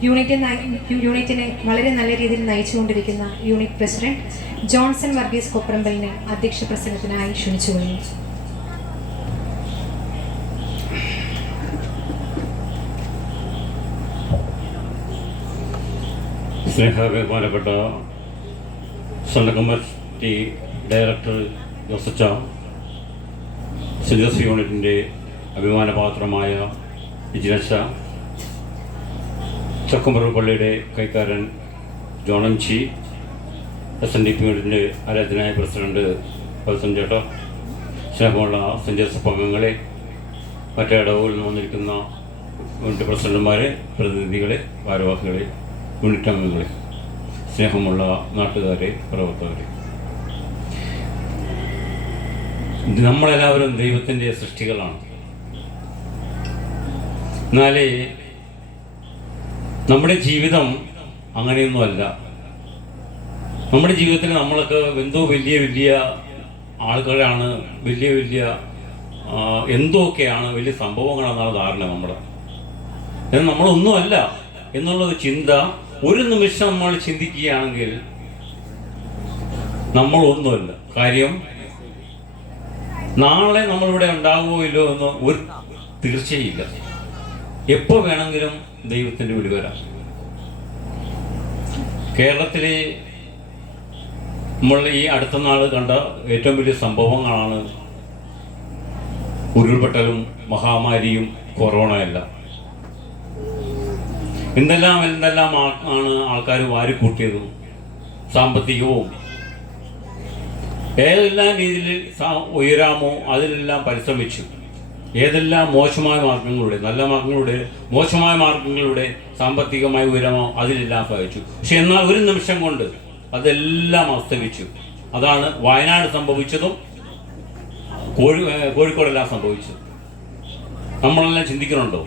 യൂണിറ്റിനെ വളരെ നല്ല രീതിയിൽ നയിച്ചുകൊണ്ടിരിക്കുന്ന യൂണിറ്റ് പ്രസിഡന്റ് ജോൺസൺ വർഗീസ് കൊപ്രമ്പലിനെ അധ്യക്ഷ പ്രസംഗത്തിനായി ക്ഷണിച്ചുകൊള്ളുന്നു. സ്നേഹബഹുമാനപ്പെട്ട സെൻട്രൽ കമ്മിറ്റി ഡയറക്ടർ ജോസച്ച, സെൻറ് ജോസഫ് യൂണിറ്റിൻ്റെ അഭിമാനപാത്രമായ വിജിനച്ച, ചക്കുമ്പറ പള്ളിയുടെ കൈക്കാരൻ ജോണൻചി, SNDP യൂണിറ്റിൻ്റെ ആരാധനായ പ്രസിഡന്റ് പൽസൻ ചേട്ട, സ്നേഹമുള്ള സെൻറ് ജോസഫ് അംഗങ്ങളെ, മറ്റേ ഇടവുകളിൽ നിന്ന് വന്നിരിക്കുന്ന യൂണിറ്റ് പ്രസിഡന്റുമാരെ, പ്രതിനിധികളെ, ഭാരവാഹികളെ, യൂണിറ്റ് അംഗങ്ങളെ, സ്നേഹമുള്ള നാട്ടുകാരെ, പ്രവർത്തകരെ, നമ്മളെല്ലാവരും ദൈവത്തിൻ്റെ സൃഷ്ടികളാണ്. എന്നാലേ നമ്മുടെ ജീവിതം അങ്ങനെയൊന്നുമല്ല. നമ്മുടെ ജീവിതത്തിൽ നമ്മളൊക്കെ എന്തോ വലിയ വലിയ ആളുകളാണ്, വലിയ വലിയ എന്തൊക്കെയാണ് വലിയ സംഭവങ്ങളാണെന്നാണ് ധാരണ നമ്മുടെ. എന്നാൽ നമ്മളൊന്നുമല്ല എന്നുള്ളൊരു ചിന്ത ഒരു നിമിഷം നമ്മൾ ചിന്തിക്കുകയാണെങ്കിൽ നമ്മളൊന്നുമല്ല. കാര്യം നാളെ നമ്മളിവിടെ ഉണ്ടാകുമോ ഇല്ലോ എന്ന് ഒരു തീർച്ചയില്ല. എപ്പോൾ വേണമെങ്കിലും ദൈവത്തിൻ്റെ വിളി വരാം. കേരളത്തിലെ നമ്മൾ ഈ അടുത്ത നാൾ കണ്ട ഏറ്റവും വലിയ സംഭവങ്ങളാണ് ഉരുൾപൊട്ടലും മഹാമാരിയും കൊറോണയെല്ലാം. എന്തെല്ലാം ആണ് ആൾക്കാർ വാരിക്കൂട്ടിയതും സാമ്പത്തികവും ഏതെല്ലാം രീതിയിൽ ഉയരാമോ അതിലെല്ലാം പരിശ്രമിച്ചു. ഏതെല്ലാം മോശമായ മാർഗങ്ങളിലൂടെ, നല്ല മാർഗങ്ങളിലൂടെ, മോശമായ മാർഗങ്ങളിലൂടെ സാമ്പത്തികമായി ഉയരാമോ അതിലെല്ലാം സഹായിച്ചു. പക്ഷെ എന്നാൽ ഒരു നിമിഷം കൊണ്ട് അതെല്ലാം അസ്തമിച്ചു. അതാണ് വയനാട് സംഭവിച്ചതും കോഴിക്കോടെല്ലാം സംഭവിച്ചത്. നമ്മളെല്ലാം ചിന്തിക്കുന്നുണ്ടോ?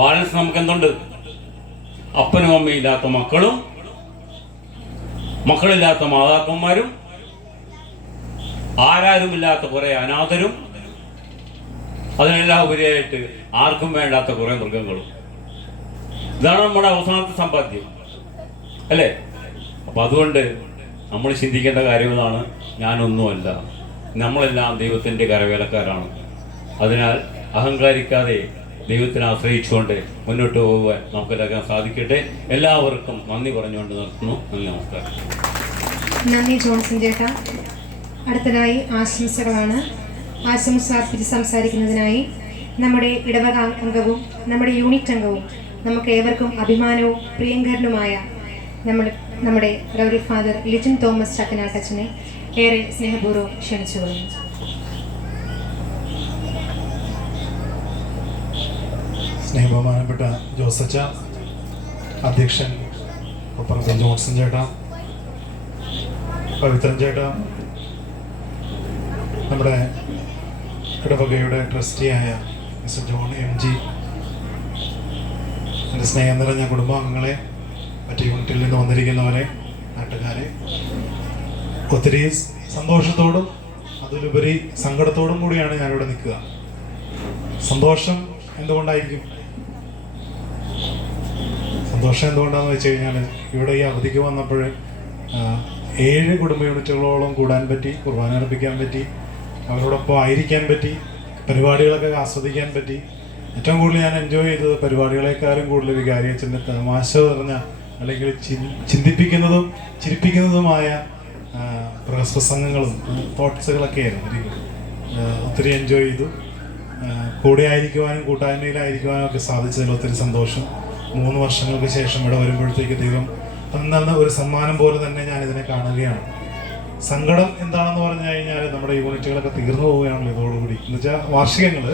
ബാലൻസ് നമുക്ക് എന്തുണ്ട്? അപ്പനും അമ്മയും ഇല്ലാത്ത മക്കളും, മക്കളില്ലാത്ത മാതാക്കന്മാരും, ആരാരുമില്ലാത്ത കുറെ അനാഥരും, അതിനെല്ലാം ഉപരിയായിട്ട് ആർക്കും വേണ്ടാത്ത കുറെ മൃഗങ്ങളും. ഇതാണ് നമ്മുടെ അവസാനത്തെ സമ്പാദ്യം, അല്ലേ? അപ്പം അതുകൊണ്ട് നമ്മൾ ചിന്തിക്കേണ്ട കാര്യം ഇതാണ്, ഞാനൊന്നുമല്ല, നമ്മളെല്ലാം ദൈവത്തിൻ്റെ കരവേലക്കാരാണ്. അതിനാൽ അഹങ്കാരിക്കാതെ ദൈവത്തിനെ ആശ്രയിച്ചുകൊണ്ട് മുന്നോട്ട് പോകുവാൻ നമുക്കെല്ലാം സാധിക്കട്ടെ. എല്ലാവർക്കും നന്ദി പറഞ്ഞുകൊണ്ട് നിർത്തുന്നു. നന്ദി, നമസ്കാരം. നന്ദി ജോൺസൺ ചേട്ടാ. അടുത്തതായി ആശംസകളാണ്. ആശംസ അർപ്പിച്ച് സംസാരിക്കുന്നതിനായി നമ്മുടെ ഇടവക അംഗവും നമ്മുടെ യൂണിറ്റ് അംഗവും നമുക്ക് ഏവർക്കും അഭിമാനവും പ്രിയങ്കരനുമായ നമ്മുടെ റവറി ഫാദർ ലിറ്റിൻ തോമസ് ചക്കനാട്ടച്ചനെ ഏറെ സ്നേഹപൂർവ്വം ക്ഷണിച്ചുകൊള്ളുന്നു. സ്നേഹബഹുമാനപ്പെട്ട ജോസച്ച, അധ്യക്ഷൻ പ്രൊഫസർ ജോൺസൺ ചേട്ടാ, പവിത്രൻ ചേട്ടാ, നമ്മുടെ ഇടവകയുടെ ട്രസ്റ്റിയായ മിസ്റ്റർ ജോൺ MG, എൻ്റെ സ്നേഹം നിറഞ്ഞ കുടുംബാംഗങ്ങളെ, മറ്റ് യൂണിറ്റിൽ നിന്ന് വന്നിരിക്കുന്നവരെ, നാട്ടുകാരെ, ഒത്തിരി സന്തോഷത്തോടും അതിലുപരി സങ്കടത്തോടും കൂടിയാണ് ഞാനിവിടെ നിൽക്കുക. സന്തോഷം എന്തുകൊണ്ടായിരിക്കും? സന്തോഷം എന്തുകൊണ്ടാണെന്ന് വെച്ച് കഴിഞ്ഞാൽ ഇവിടെ ഈ അവധിക്ക് വന്നപ്പോൾ 7 കുടുംബ യൂണിറ്റുകളോളം കൂടാൻ പറ്റി, കുർബാന അർപ്പിക്കാൻ പറ്റി, അവരോടൊപ്പം ആയിരിക്കാൻ പറ്റി, പരിപാടികളൊക്കെ ആസ്വദിക്കാൻ പറ്റി. ഏറ്റവും കൂടുതൽ ഞാൻ എൻജോയ് ചെയ്തത് പരിപാടികളെക്കാളും കൂടുതൽ വികാരിയച്ഛൻ്റെ തമാശ നിറഞ്ഞ അല്ലെങ്കിൽ ചിന്തിപ്പിക്കുന്നതും ചിരിപ്പിക്കുന്നതുമായ പ്രസംഗങ്ങളും തോട്ട്സുകളൊക്കെ ആയിരുന്നു. ഒത്തിരി എൻജോയ് ചെയ്തു. കൂടെ ആയിരിക്കുവാനും കൂട്ടായ്മയിലായിരിക്കുവാനും ഒക്കെ സാധിച്ചതിൽ ഒത്തിരി സന്തോഷം. 3 വർഷങ്ങൾക്ക് ശേഷം ഇവിടെ വരുമ്പോഴത്തേക്ക് ദൈവം തന്ന ഒരു സമ്മാനം പോലെ തന്നെ ഞാൻ ഇതിനെ കാണുകയാണ്. സങ്കടം എന്താണെന്ന് പറഞ്ഞു കഴിഞ്ഞാൽ നമ്മുടെ യൂണിറ്റുകളൊക്കെ തീർന്നു പോവുകയാണല്ലോ ഇതോടുകൂടി. എന്നുവെച്ചാൽ വാർഷികങ്ങൾ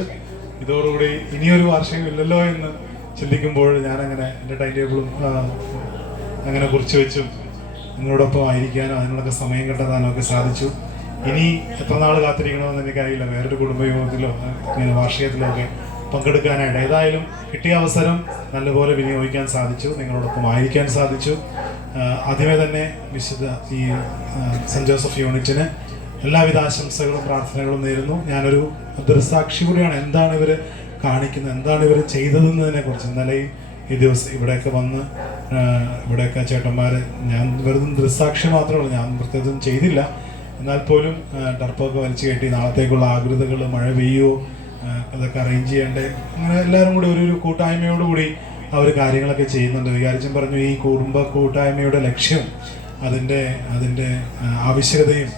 ഇതോടുകൂടി ഇനിയൊരു വാർഷികം ഇല്ലല്ലോ എന്ന് ചിന്തിക്കുമ്പോൾ ഞാനങ്ങനെ എൻ്റെ ടൈം ടേബിളും അങ്ങനെ കുറിച്ച് വെച്ചും നിങ്ങളോടൊപ്പം ആയിരിക്കാനോ അതിനോടൊക്കെ സമയം കണ്ടെത്താനോ ഒക്കെ സാധിച്ചു. ഇനി എത്ര നാൾ കാത്തിരിക്കണമെന്ന് എനിക്കറിയില്ല, വേറൊരു കുടുംബയോഗത്തിലോ ഇങ്ങനെ വാർഷികത്തിലോ ഒക്കെ പങ്കെടുക്കാനായിട്ട്. ഏതായാലും കിട്ടിയ അവസരം നല്ലപോലെ വിനിയോഗിക്കാൻ സാധിച്ചു, നിങ്ങളോടൊപ്പം ആയിരിക്കാൻ സാധിച്ചു. ആദ്യമേ തന്നെ വിശുദ്ധ ഈ സെൻറ്റ് ജോസഫ് യൂണിറ്റിന് എല്ലാവിധ ആശംസകളും പ്രാർത്ഥനകളും നേരുന്നു. ഞാനൊരു ദൃസാക്ഷി കൂടിയാണ്. എന്താണ് ഇവർ കാണിക്കുന്നത്, എന്താണ് ഇവർ ചെയ്തതെന്നതിനെ കുറിച്ച്. ഇന്നലെയും ഈ ദിവസം ഇവിടെയൊക്കെ വന്ന് ഇവിടെയൊക്കെ ചേട്ടന്മാർ, ഞാൻ വെറുതെ ദൃസാക്ഷി മാത്രമേ ഉള്ളൂ, ഞാൻ പ്രത്യേകം ചെയ്തില്ല. എന്നാൽ പോലും ടർപ്പൊക്കെ വലിച്ചു കയറ്റി നാളത്തേക്കുള്ള ആകൃതകൾ, മഴ പെയ്യുമോ, അതൊക്കെ അറേഞ്ച് ചെയ്യേണ്ടേ, അങ്ങനെ എല്ലാവരും കൂടി ഒരു കൂട്ടായ്മയോടുകൂടി അവർ കാര്യങ്ങളൊക്കെ ചെയ്യുന്നുണ്ട്. വികാരിച്ചൻ പറഞ്ഞു ഈ കുടുംബ കൂട്ടായ്മയുടെ ലക്ഷ്യം, അതിൻ്റെ ആവശ്യകതയും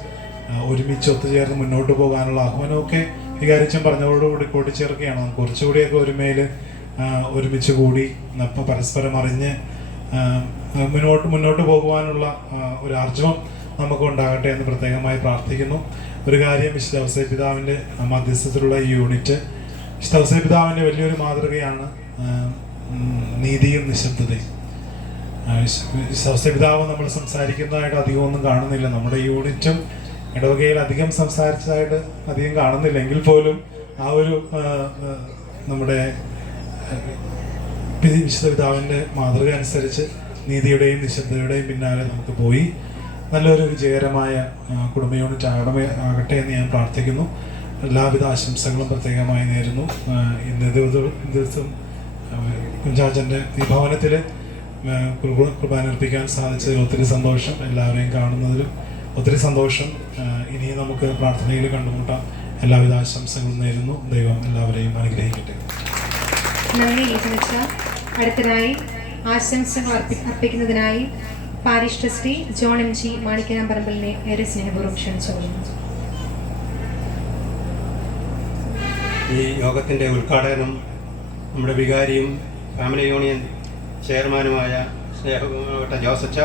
ഒരുമിച്ച് ഒത്തുചേർന്ന് മുന്നോട്ട് പോകാനുള്ള ആഹ്വാനമൊക്കെ വികാരിച്ചൻ പറഞ്ഞതോടുകൂടി കൂട്ടിച്ചേർക്കുകയാണ്. കുറച്ചുകൂടിയൊക്കെ ഒരുമിച്ച് കൂടി പരസ്പരം അറിഞ്ഞ് മുന്നോട്ട് പോകുവാനുള്ള ഒരു ആർജവം നമുക്കുണ്ടാകട്ടെ എന്ന് പ്രത്യേകമായി പ്രാർത്ഥിക്കുന്നു. ഒരു കാര്യം, വിശുദ്ധ ഔസേപ്പ് പിതാവിൻ്റെ മധ്യസ്ഥത്തിലുള്ള ഈ യൂണിറ്റ് വിശുദ്ധ ഔസേപ്പ് പിതാവിൻ്റെ വലിയൊരു മാതൃകയാണ് നീതിയും നിശബ്ദതയും. വിശുദ്ധ ഔസേപ്പ് പിതാവ് നമ്മൾ സംസാരിക്കുന്നതായിട്ട് അധികമൊന്നും കാണുന്നില്ല. നമ്മുടെ യൂണിറ്റും ഇടവകയിൽ അധികം സംസാരിച്ചതായിട്ട് അധികം കാണുന്നില്ല. എങ്കിൽ പോലും ആ ഒരു നമ്മുടെ വിശുദ്ധ പിതാവിൻ്റെ മാതൃക അനുസരിച്ച് നീതിയുടെയും നിശബ്ദതയുടെയും പിന്നാലെ നമുക്ക് പോയി നല്ലൊരു വിജയകരമായ കുടുംബ യൂണിറ്റ് ആകട്ടെ എന്ന് ഞാൻ പ്രാർത്ഥിക്കുന്നു. എല്ലാവിധ ആശംസകളും പ്രത്യേകമായി നേരുന്നു. ഇന്ന് ദിവസം കുഞ്ചാച്ചൻ്റെ ഈ ഭവനത്തിൽ കുർബാന അർപ്പിക്കാൻ സാധിച്ചതിൽ ഒത്തിരി സന്തോഷം. എല്ലാവരെയും കാണുന്നതിലും ഒത്തിരി സന്തോഷം. ഇനി നമുക്ക് പ്രാർത്ഥനയിൽ കണ്ടുമുട്ടാം. എല്ലാവിധ ആശംസകളും നേരുന്നു. ദൈവം എല്ലാവരെയും അനുഗ്രഹിക്കട്ടെ. നന്ദി ഈശ്വരച്ച. അടുത്തതായി ആശംസകൾ അർപ്പിക്കുന്നതിനായി പാരിഷ് ട്രസ്റ്റി ജോൺ MG മാണിക്കനാമ്പറമ്പലിനെ ഏറെ സ്നേഹപൂർവ്വം ക്ഷണിച്ചുകൊള്ളുന്നു. ഈ യോഗത്തിൻ്റെ ഉദ്ഘാടനം നമ്മുടെ വികാരിയും ഫാമിലി യൂണിയൻ ചെയർമാനുമായ സ്നേഹപ്പെട്ട ജോസച്ച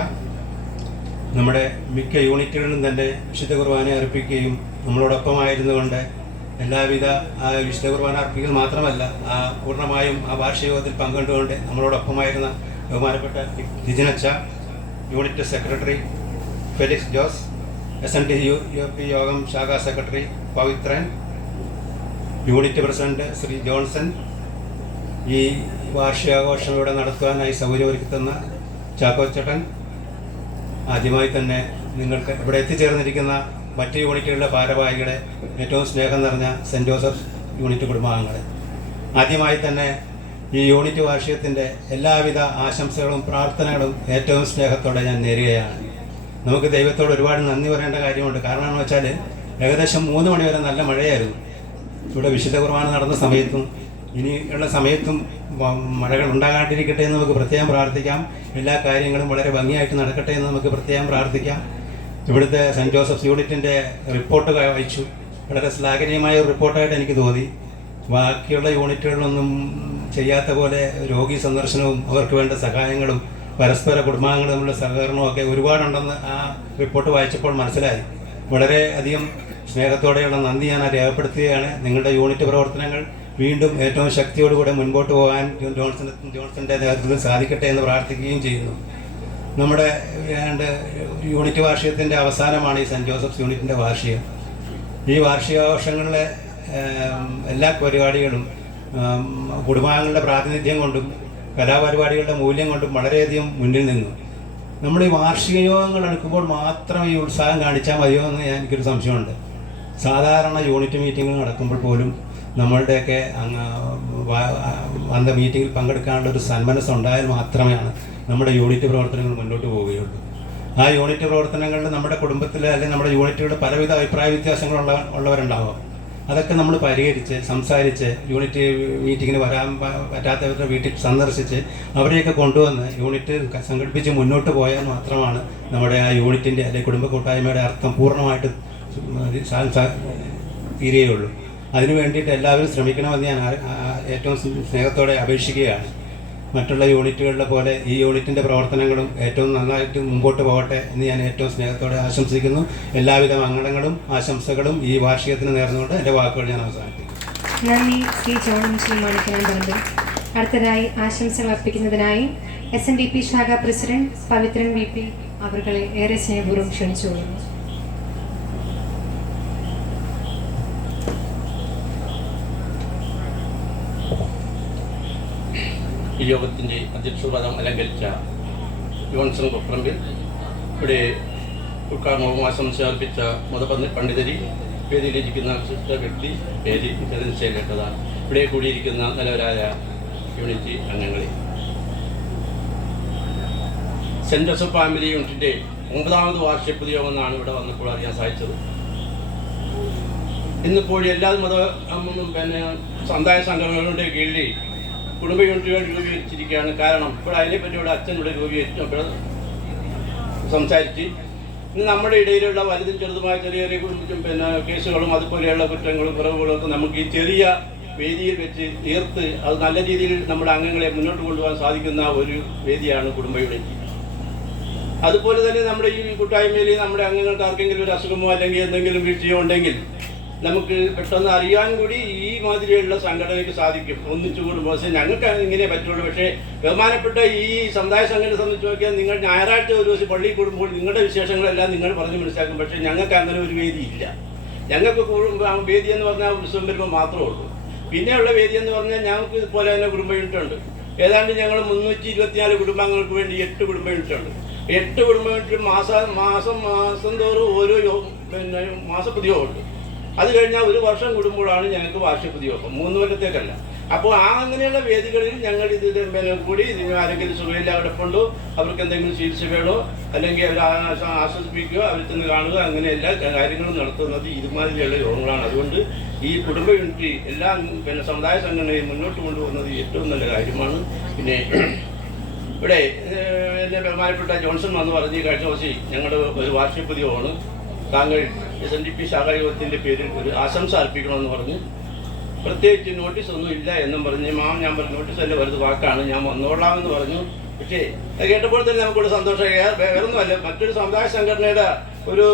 നമ്മുടെ മിക്ക യൂണിറ്റുകളിലും തന്നെ വിശുദ്ധ കുർബാന അർപ്പിക്കുകയും നമ്മളോടൊപ്പമായിരുന്നുകൊണ്ട് എല്ലാവിധ വിശുദ്ധ കുർബാന അർപ്പിക്കൽ മാത്രമല്ല, പൂർണ്ണമായും ആ വാർഷികത്തിൽ പങ്കെടുത്തുകൊണ്ട് നമ്മളോടൊപ്പമായിരുന്ന ബഹുമാനപ്പെട്ട ലിജിനച്ച, unit secretary Felix Jose, SNT UP യോഗം ശാഖാ secretary Pavithran, unit president Shri Johnson, ഈ വാർഷികാഘോഷം ഇവിടെ നടത്തുവാനായി സൗകര്യമൊരുക്കി തന്ന ചാക്കോച്ചേട്ടൻ, ആദ്യമായി തന്നെ നിങ്ങൾക്ക് ഇവിടെ എത്തിച്ചേർന്നിരിക്കുന്ന മറ്റ് യൂണിറ്റുകളുടെ ഭാരവാഹികളെ, ഏറ്റവും സ്നേഹം നിറഞ്ഞ സെൻറ്റ് ജോസഫ് യൂണിറ്റ് കുടുംബാംഗങ്ങളെ, ആദ്യമായി തന്നെ ഈ യൂണിറ്റ് വാർഷികത്തിൻ്റെ എല്ലാവിധ ആശംസകളും പ്രാർത്ഥനകളും ഏറ്റവും സ്നേഹത്തോടെ ഞാൻ നേരുകയാണ്. നമുക്ക് ദൈവത്തോട് ഒരുപാട് നന്ദി പറയേണ്ട കാര്യമുണ്ട്. കാരണം എന്ന് വെച്ചാൽ ഏകദേശം 3 മണി വരെ നല്ല മഴയായിരുന്നു. ഇവിടെ വിശുദ്ധ കുർബാന നടന്ന സമയത്തും ഇനിയുള്ള സമയത്തും മഴകൾ ഉണ്ടാകാണ്ടിരിക്കട്ടെ എന്ന് നമുക്ക് പ്രത്യേകം പ്രാർത്ഥിക്കാം. എല്ലാ കാര്യങ്ങളും വളരെ ഭംഗിയായിട്ട് നടക്കട്ടെ എന്ന് നമുക്ക് പ്രത്യേകം പ്രാർത്ഥിക്കാം. ഇവിടുത്തെ സെൻറ്റ് ജോസഫ്സ് യൂണിറ്റിൻ്റെ റിപ്പോർട്ട് വായിച്ചു. വളരെ ശ്ലാഘനീയമായ ഒരു റിപ്പോർട്ടായിട്ട് എനിക്ക് തോന്നി. ബാക്കിയുള്ള യൂണിറ്റുകളിലൊന്നും ചെയ്യാത്ത പോലെ രോഗി സന്ദർശനവും അവർക്ക് വേണ്ട സഹായങ്ങളും പരസ്പര കുടുംബാംഗങ്ങൾ തമ്മിലുള്ള സഹകരണവും ഒക്കെ ഒരുപാടുണ്ടെന്ന് ആ റിപ്പോർട്ട് വായിച്ചപ്പോൾ മനസ്സിലായി. വളരെ അധികം സ്നേഹത്തോടെയുള്ള നന്ദി ഞാൻ രേഖപ്പെടുത്തുകയാണ്. നിങ്ങളുടെ യൂണിറ്റ് പ്രവർത്തനങ്ങൾ വീണ്ടും ഏറ്റവും ശക്തിയോടുകൂടെ മുൻപോട്ട് പോകാൻ ജോൺസന്റെ നേതൃത്വത്തിൽ സാധിക്കട്ടെ എന്ന് പ്രാർത്ഥിക്കുകയും ചെയ്യുന്നു. നമ്മുടെ യൂണിറ്റ് വാർഷികത്തിൻ്റെ അവസാനമാണ് ഈ സെൻറ്റ് ജോസഫ്സ് യൂണിറ്റിൻ്റെ വാർഷികം. ഈ വാർഷികാഘോഷങ്ങളിലെ എല്ലാ പരിപാടികളും കുടുംബാംഗങ്ങളുടെ പ്രാതിനിധ്യം കൊണ്ടും കലാപരിപാടികളുടെ മൂല്യം കൊണ്ടും വളരെയധികം മുന്നിൽ നിന്നു. നമ്മൾ ഈ വാർഷിക യോഗങ്ങൾ എടുക്കുമ്പോൾ മാത്രം ഈ ഉത്സാഹം കാണിച്ചാൽ മതിയോ എന്ന് എനിക്കൊരു സംശയമുണ്ട്. സാധാരണ യൂണിറ്റ് മീറ്റിങ്ങുകൾ നടക്കുമ്പോൾ പോലും നമ്മളുടെയൊക്കെ അന്ത മീറ്റിങ്ങിൽ പങ്കെടുക്കാനുള്ള ഒരു സന്മനസ് ഉണ്ടായാൽ മാത്രമേയാണ് നമ്മുടെ യൂണിറ്റ് പ്രവർത്തനങ്ങൾ മുന്നോട്ട് പോവുകയുള്ളൂ. ആ യൂണിറ്റ് പ്രവർത്തനങ്ങളിൽ നമ്മുടെ കുടുംബത്തിൽ അല്ലെങ്കിൽ നമ്മുടെ യൂണിറ്റുകളുടെ പലവിധ അഭിപ്രായ വ്യത്യാസങ്ങളുള്ളവരുണ്ടാവും. അതൊക്കെ നമ്മൾ പരിഹരിച്ച് സംസാരിച്ച് യൂണിറ്റ് മീറ്റിങ്ങിന് വരാൻ പറ്റാത്തവരുടെ വീട്ടിൽ സന്ദർശിച്ച് അവരെയൊക്കെ കൊണ്ടുവന്ന് യൂണിറ്റ് സംഘടിപ്പിച്ച് മുന്നോട്ട് പോയാൽ മാത്രമാണ് നമ്മുടെ ആ യൂണിറ്റിൻ്റെ അല്ലെങ്കിൽ കുടുംബ കൂട്ടായ്മയുടെ അർത്ഥം പൂർണ്ണമായിട്ട് തീരുകയുള്ളൂ. അതിനു വേണ്ടിയിട്ട് എല്ലാവരും ശ്രമിക്കണമെന്ന് ഞാൻ ഏറ്റവും സ്നേഹത്തോടെ അപേക്ഷിക്കുകയാണ്. മറ്റുള്ള യൂണിറ്റുകളിലെ പോലെ ഈ യൂണിറ്റിൻ്റെ പ്രവർത്തനങ്ങളും ഏറ്റവും നന്നായിട്ട് മുമ്പോട്ട് പോകട്ടെ എന്ന് ഞാൻ ഏറ്റവും സ്നേഹത്തോടെ ആശംസിക്കുന്നു. എല്ലാവിധ മംഗളങ്ങളും ആശംസകളും ഈ വാർഷികത്തിന് നേർന്നുകൊണ്ട് എൻ്റെ വാക്കുകൾ ഞാൻ അവസാനിപ്പിക്കുന്നു. നന്ദി ശ്രീ ജോൺ ശ്രീ മാണിക്കനാൻ. അടുത്തതായി ആശംസകൾ അർപ്പിക്കുന്നതിനായി SNDP ശാഖ പ്രസിഡന്റ് പവിത്രൻ VP അവർകളെ ഏറെ സ്നേഹപൂർവ്വം ക്ഷണിച്ചുകൊള്ളുന്നു. ഈ യോഗത്തിൻ്റെ അധ്യക്ഷപദം അലങ്കരിച്ച ജോൺസൺ കൊപ്രമ്പിൽ, ഇവിടെ ഉദ്ഘാടനവും ആശംസ അർപ്പിച്ച മതപണ്ഡിതരി, വേദിയിലിരിക്കുന്ന വിശിഷ്ട വ്യക്തി, പേര് നിശ്ചയിക്കേണ്ടതാണ്, ഇവിടെ കൂടിയിരിക്കുന്ന നല്ലവരായ യൂണിറ്റ് അംഗങ്ങളെ, സെൻറ്റ് ജോസഫ് ഫാമിലി യൂണിറ്റിൻ്റെ 9ാമത് വാർഷിക പൊതുയോഗം എന്നാണ് ഇവിടെ വന്നപ്പോൾ അറിയാൻ സാധിച്ചത്. ഇന്നിപ്പോൾ എല്ലാ സമുദായ സംഘടനകളുടെ കീഴിൽ കുടുംബ യൂണിറ്റുകൾ രൂപീകരിച്ചിരിക്കുകയാണ്. കാരണം ഇപ്പോൾ അതിനെപ്പറ്റി ഇവിടെ അച്ഛൻ ഇവിടെ സംസാരിച്ച് ഇന്ന് നമ്മുടെ ഇടയിലുള്ള വലുതും ചെറുതുമായ ചെറിയ ചെറിയ കേസുകളും അതുപോലെയുള്ള കുറ്റങ്ങളും കുറവുകളും ഒക്കെ നമുക്ക് ഈ ചെറിയ വേദിയിൽ വെച്ച് തീർത്ത് അത് നല്ല രീതിയിൽ നമ്മുടെ അംഗങ്ങളെ മുന്നോട്ട് കൊണ്ടുപോകാൻ സാധിക്കുന്ന ഒരു വേദിയാണ് കുടുംബ യൂണിറ്റ്. അതുപോലെ തന്നെ നമ്മുടെ ഈ കൂട്ടായ്മയിൽ നമ്മുടെ അംഗങ്ങൾക്ക് ആർക്കെങ്കിലും ഒരു അസുഖമോ അല്ലെങ്കിൽ എന്തെങ്കിലും വീഴ്ചയോ ഉണ്ടെങ്കിൽ നമുക്ക് പെട്ടെന്ന് അറിയാൻ കൂടി ഈ മാതിരിയുള്ള സംഘടനയ്ക്ക് സാധിക്കും. ഒന്നിച്ചു കൂടുമ്പോൾ പക്ഷേ ഞങ്ങൾക്ക് ഇങ്ങനെ പറ്റുള്ളൂ. പക്ഷേ ബഹുമാനപ്പെട്ട ഈ സമുദായ സംഘടന സംബന്ധിച്ച് നോക്കിയാൽ നിങ്ങൾ ഞായറാഴ്ച ഒരു ദിവസം പള്ളിയിൽ കൂടുമ്പോൾ നിങ്ങളുടെ വിശേഷങ്ങളെല്ലാം നിങ്ങൾ പറഞ്ഞ് മനസ്സിലാക്കും. പക്ഷേ ഞങ്ങൾക്ക് അങ്ങനെ ഒരു വേദിയില്ല. ഞങ്ങൾക്ക് വേദി എന്ന് പറഞ്ഞാൽ ഉത്സവം വരുമ്പോൾ മാത്രമേ ഉള്ളൂ. പിന്നെയുള്ള വേദി എന്ന് പറഞ്ഞാൽ ഞങ്ങൾക്ക് ഇതുപോലെ തന്നെ കുടുംബ യൂണിറ്റുണ്ട്. ഏതാണ്ട് ഞങ്ങൾ 324 കുടുംബാംഗങ്ങൾക്ക് വേണ്ടി 8 കുടുംബ യൂണിറ്റുണ്ട്. 8 കുടുംബ യൂണിറ്റും മാസം തോറും ഓരോ മാസപ്പൊതിയോഗമുണ്ട്. അത് കഴിഞ്ഞാൽ ഒരു വർഷം കൂടുമ്പോഴാണ് ഞങ്ങൾക്ക് വാർഷിക പൊതുയോഗം, 3 കൊല്ലത്തേക്കല്ല. അപ്പോൾ അങ്ങനെയുള്ള വേദികളിൽ ഞങ്ങൾ ഇത് കൂടി ആരെങ്കിലും സുഖമില്ല കിടപ്പുണ്ടോ, അവർക്ക് എന്തെങ്കിലും ചികിത്സ വേണോ, അല്ലെങ്കിൽ അവർ ആശ്വസിപ്പിക്കുകയോ അവരിൽ നിന്ന് കാണുക, അങ്ങനെ എല്ലാ കാര്യങ്ങളും നടത്തുന്നത് ഇതുമാതിരിയുള്ള യോഗങ്ങളാണ്. അതുകൊണ്ട് ഈ കുടുംബ യൂണിറ്റ് എല്ലാ സമുദായ സംഘടനയും മുന്നോട്ട് കൊണ്ടുപോകുന്നത് ഏറ്റവും നല്ല കാര്യമാണ്. പിന്നെ ഇവിടെ എൻ്റെ ബഹുമാനപ്പെട്ട ജോൺസൺ വന്ന് പറഞ്ഞ് കഴിഞ്ഞ ദിവസം ഞങ്ങളുടെ ഒരു വാർഷിക പൊതുയോഗമാണ്, താങ്കൾ SNDP ശാഖായോഗത്തിൻ്റെ പേരിൽ ഒരു ആശംസ അർപ്പിക്കണമെന്ന് പറഞ്ഞ്, പ്രത്യേകിച്ച് നോട്ടീസൊന്നും ഇല്ല എന്നും പറഞ്ഞ് ഞാൻ പറഞ്ഞു നോട്ടീസല്ല വെറുതെ വാക്കാണ്, ഞാൻ വന്നോളാമെന്ന് പറഞ്ഞു. പക്ഷേ അത് കേട്ടപ്പോൾ തന്നെ നമുക്കൊരു സന്തോഷമായി. വേറൊന്നുമല്ല, മറ്റൊരു സമുദായ സംഘടനയുടെ ഒരു